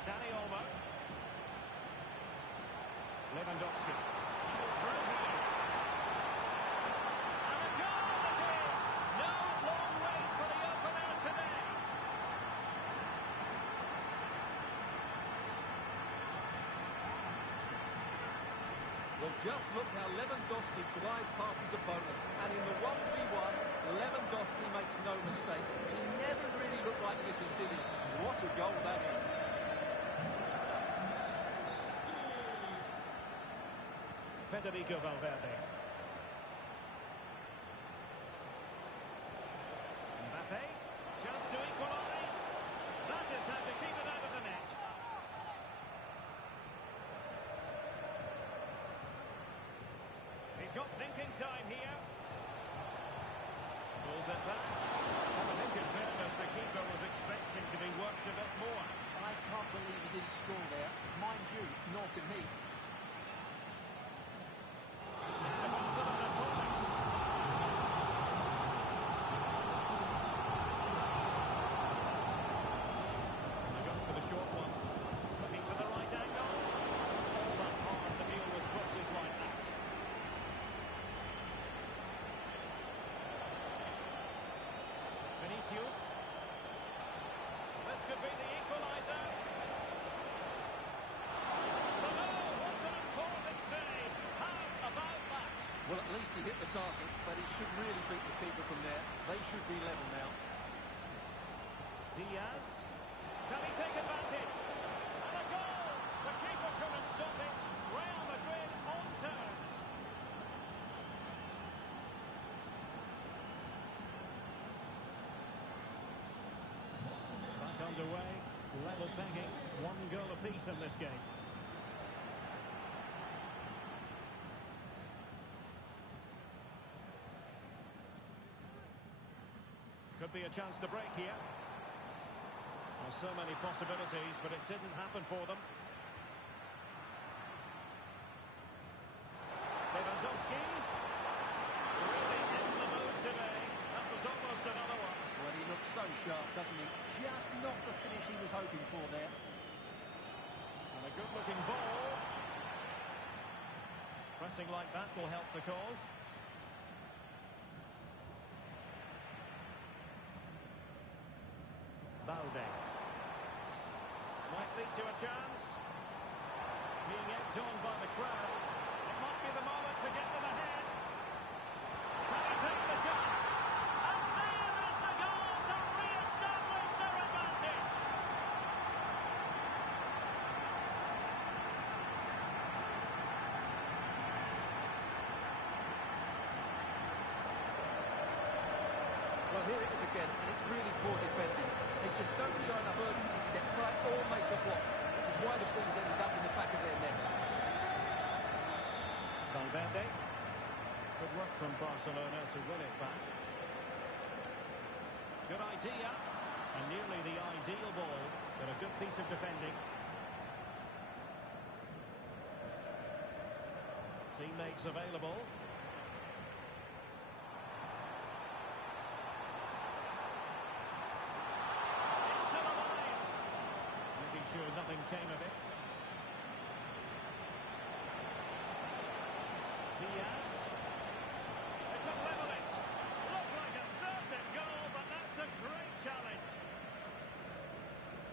Dani Olmo. Lewandowski. He was through here. And a goal it is! No long wait for the opener today. Well, just look how Lewandowski glides past his opponent. And in the 1v1, Lewandowski makes no mistake. He never really looked like missing, did he? What a goal that is. Federico Valverde. Mbappe. Chance to equalise. That is how to keep it out of the net. He's got thinking time here. Pulls it back. And I think in fairness, the keeper was expecting to be worked a bit more. I can't believe he didn't score there. Mind you, nor can he. It's a Barcelona corner. They're going for the short one. Looking for the right angle. All that hard to deal with crosses like that. Vinicius. This could be the equaliser. But oh, what an important save. How about that? Well, at least he hit the target, but he should really beat the keeper from there. They should be level now. Diaz. Can he take advantage? And a goal! The keeper couldn't stop it. Real Madrid on terms. Back underway. Level pegging. 1 goal apiece in this game. Could be a chance to break here. Well, so many possibilities, but it didn't happen for them. Lewandowski. Really in the mood today. That was almost another one. Well, he looks so sharp, doesn't he? Just not the finish he was hoping for there. And a good-looking ball. Pressing like that will help the cause. Balde. Might lead to a chance. Being egged on by the crowd. It might be the moment to get them ahead. Can he take the chance? And there is the goal to re-establish their advantage. Well, here it is again, and it's really poor defending. They just don't show enough urgency to get tight or make a block, which is why the ball's ended up in the back of their net. Valverde. Good work from Barcelona to win it back. Good idea. And nearly the ideal ball, but a good piece of defending. Teammates available. sure nothing came of it. Diaz. They could level it. Looked like a certain goal, but that's a great challenge.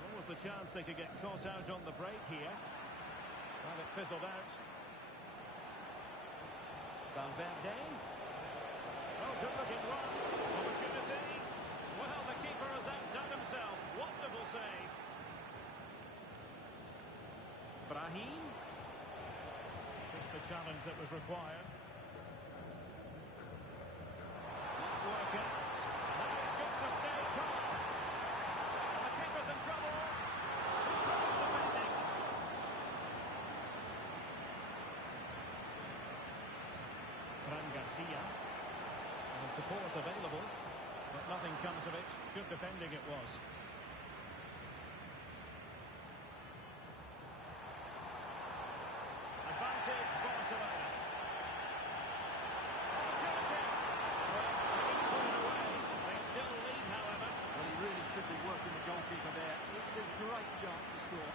What was the chance they could get caught out on the break here? Well, it fizzled out. Valverde. Oh, good-looking one. Opportunity. Well, the keeper has outdone himself. Wonderful save. Brahim. Just the challenge that was required. Not work out. Now he's got to stay calm. And the keeper's in trouble. Superb defending. Fran Garcia. And support available. But nothing comes of it. Good defending it was. Advantage Barcelona. Opportunity. Well, they put it away. They still lead, however. Well, he really should be working the goalkeeper there. It's a great chance to score.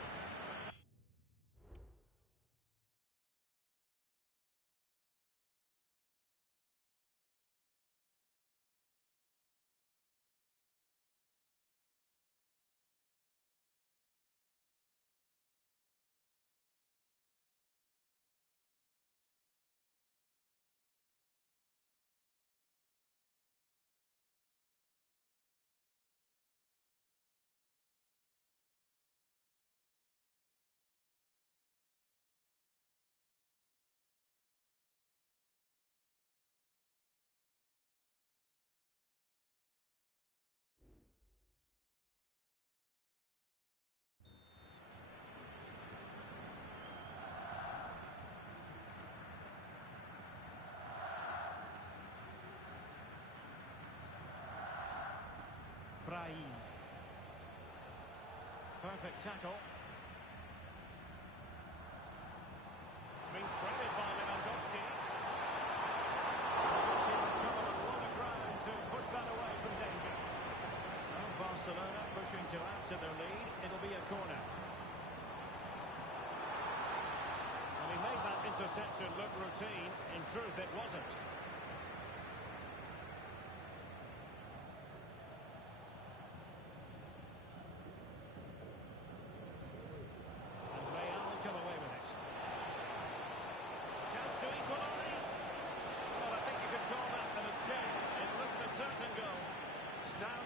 Brahim. Perfect tackle. It's been threaded by Lewandowski. Covered a lot of ground to push that away from danger. Well, Barcelona pushing to add to their lead. It'll be a corner. And he made that interception look routine. In truth, it wasn't.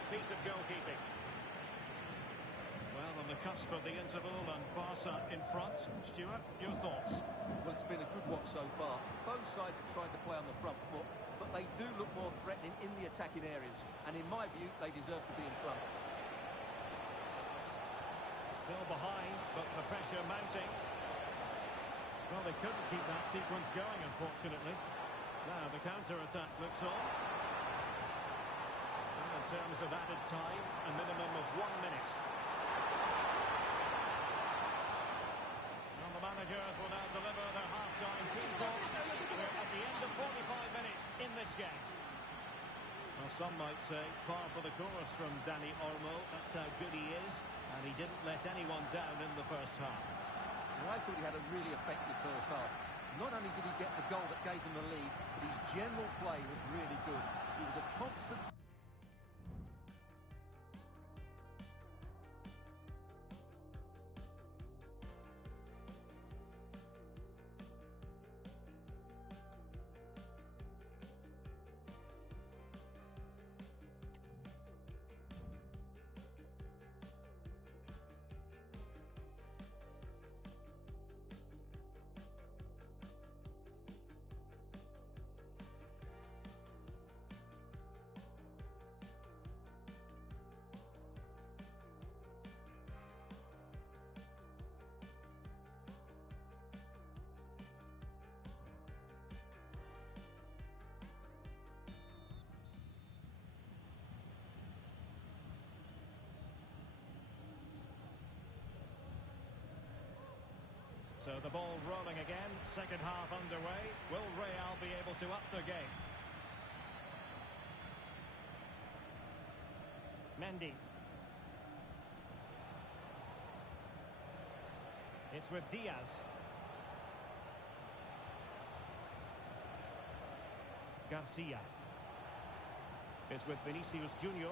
Piece of goalkeeping. Well, on the cusp of the interval and Barca in front. Stuart, your thoughts? Well, it's been a good watch so far. Both sides have tried to play on the front foot, but they do look more threatening in the attacking areas. And in my view, they deserve to be in front. Still behind, but the pressure mounting. Well, they couldn't keep that sequence going, unfortunately. Now, the counter-attack looks on. In terms of added time, a minimum of 1 minute. Well, the managers will now deliver their half-time team talks. We're at the end of 45 minutes in this game. Well, some might say par for the course from Dani Olmo. That's how good he is, and he didn't let anyone down in the first half. Well, I thought he had a really effective first half. Not only did he get the goal that gave them the lead, but his general play was really good. He was a constant... So the ball rolling again, second half underway. Will Real be able to up the game? Mendy. It's with Diaz. Garcia. It's with Vinicius Junior.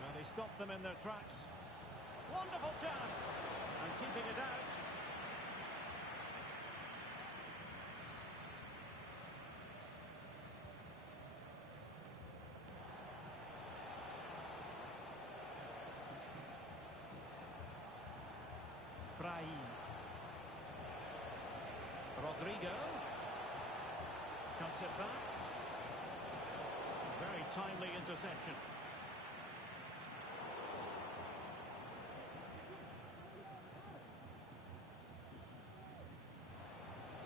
Now they stopped them in their tracks. Wonderful chance. And keeping it out. Brahim. Rodrigo. Cuts it back. Very timely interception.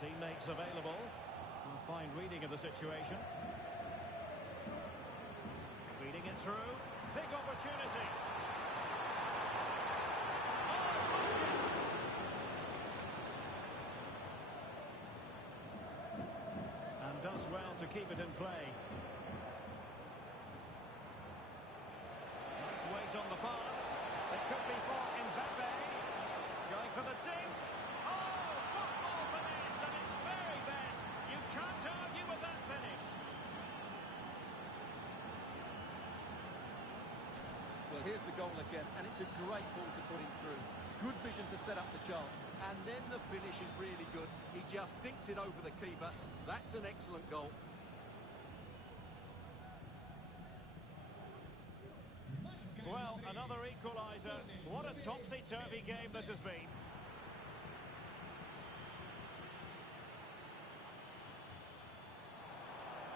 Teammates available. A fine reading of the situation. Feeding it through. Big opportunity. And does well to keep it in play. Nice weight on the pass. It could be for Mbappe. Going for the dink. Oh, football finish, and it's very best. You can't argue with that finish. Well, here's the goal again, and it's a great ball to put him through. Good vision to set up the chance, and then the finish is really good. He just dinks it over the keeper. That's an excellent goal. Well, another equaliser. What a topsy-turvy game this has been.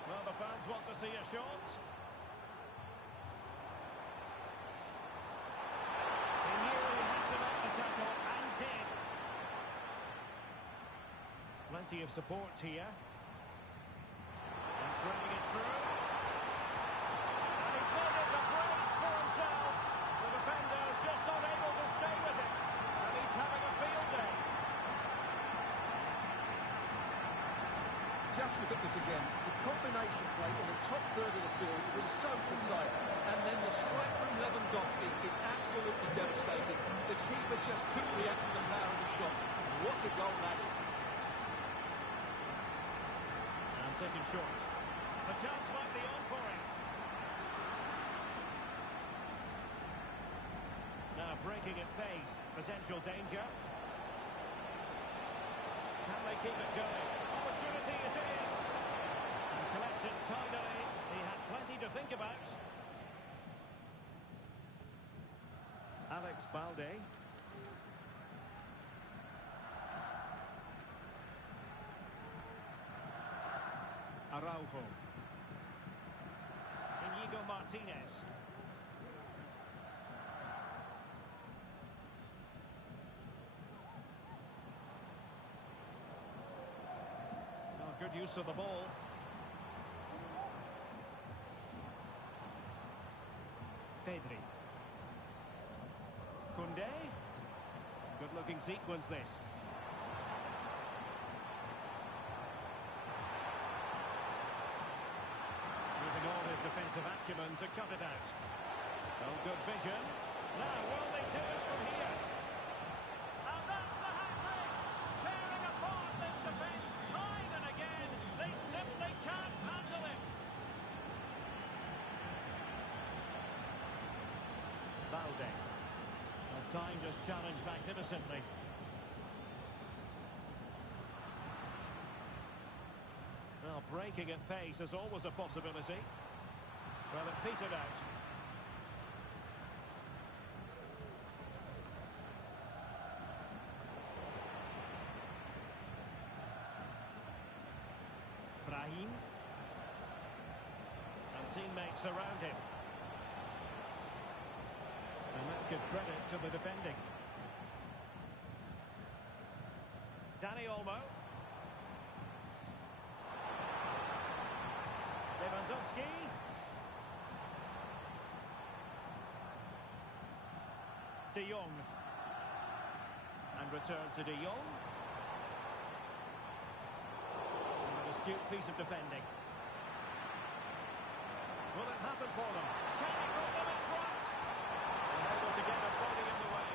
Well, the fans want to see a shot. He knew he had to make the tackle and did. Plenty of support here. And threading it through. And he's made it a brace for himself. The defender's just not able to stay with him. And he's having a field day. Just look at this again. The combination play in the top third of the field was so precise. And then the strike from Lewandowski is absolutely devastating. The keeper just couldn't react to the power of the shot. What a goal that is. And taken short. The chance might be on for him. Now breaking at pace. Potential danger. Can they keep it going? Opportunity it is. And collected tidily. He had plenty to think about. Alex Balde. Araujo. Inigo Martinez. Good use of the ball. Pedri. Koundé. Good-looking sequence, this. Using all his defensive acumen to cut it out. Oh, good vision. Now, will they do it from here? And that's the hat-trick! Tearing apart this defence time and again. They simply can't handle him. Balde. Well, timed his challenge magnificently. Well, breaking at pace is always a possibility. Well, it petered out. Brahim. And teammates around him. And let's give credit to the defending. Dani Olmo. Lewandowski. De Jong. And return to De Jong. An astute piece of defending. Will it happen for them? Can he put them in front? And able to get a body in the way.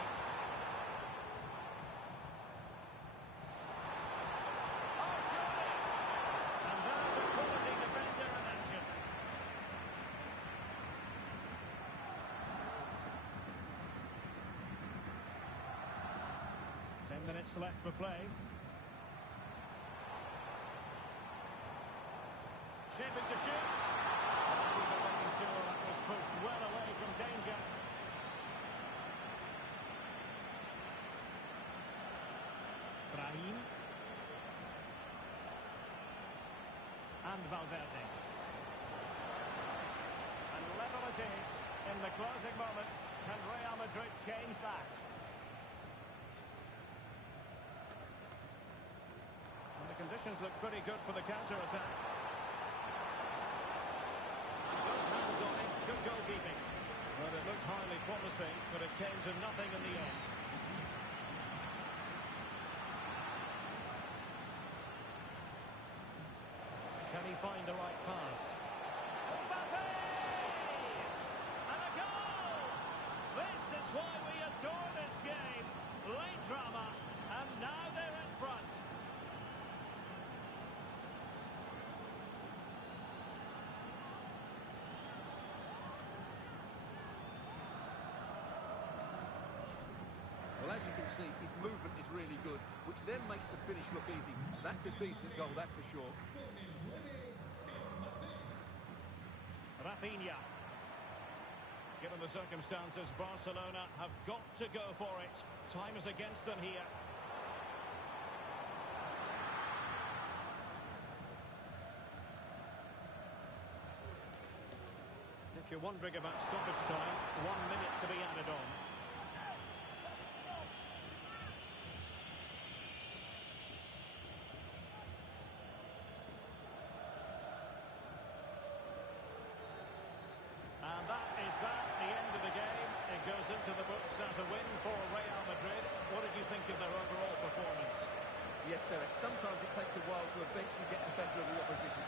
minutes left for play. Shaping to shoot. People making sure that was pushed well away from danger. Brahim. And Valverde. And level as is, in the closing moments, can Real Madrid change that? And the conditions look pretty good for the counter-attack. And good hands on it, good goalkeeping. Well, it looked highly promising, but it came to nothing in the end. Can he find the right pass? Mbappe! And a goal! This is why we adore this game. Late drama, and now they're in front. Well, as you can see, his movement is really good, which then makes the finish look easy. That's a decent goal, that's for sure. Rafinha. Given the circumstances, Barcelona have got to go for it. Time is against them here. If you're wondering about stoppage time, 1 minute to be added on. And that is that, the end of the game. It goes into the books as a win for Real Madrid. What did you think of their overall performance? Yes, Derek, sometimes it takes a while to eventually get the better of the opposition.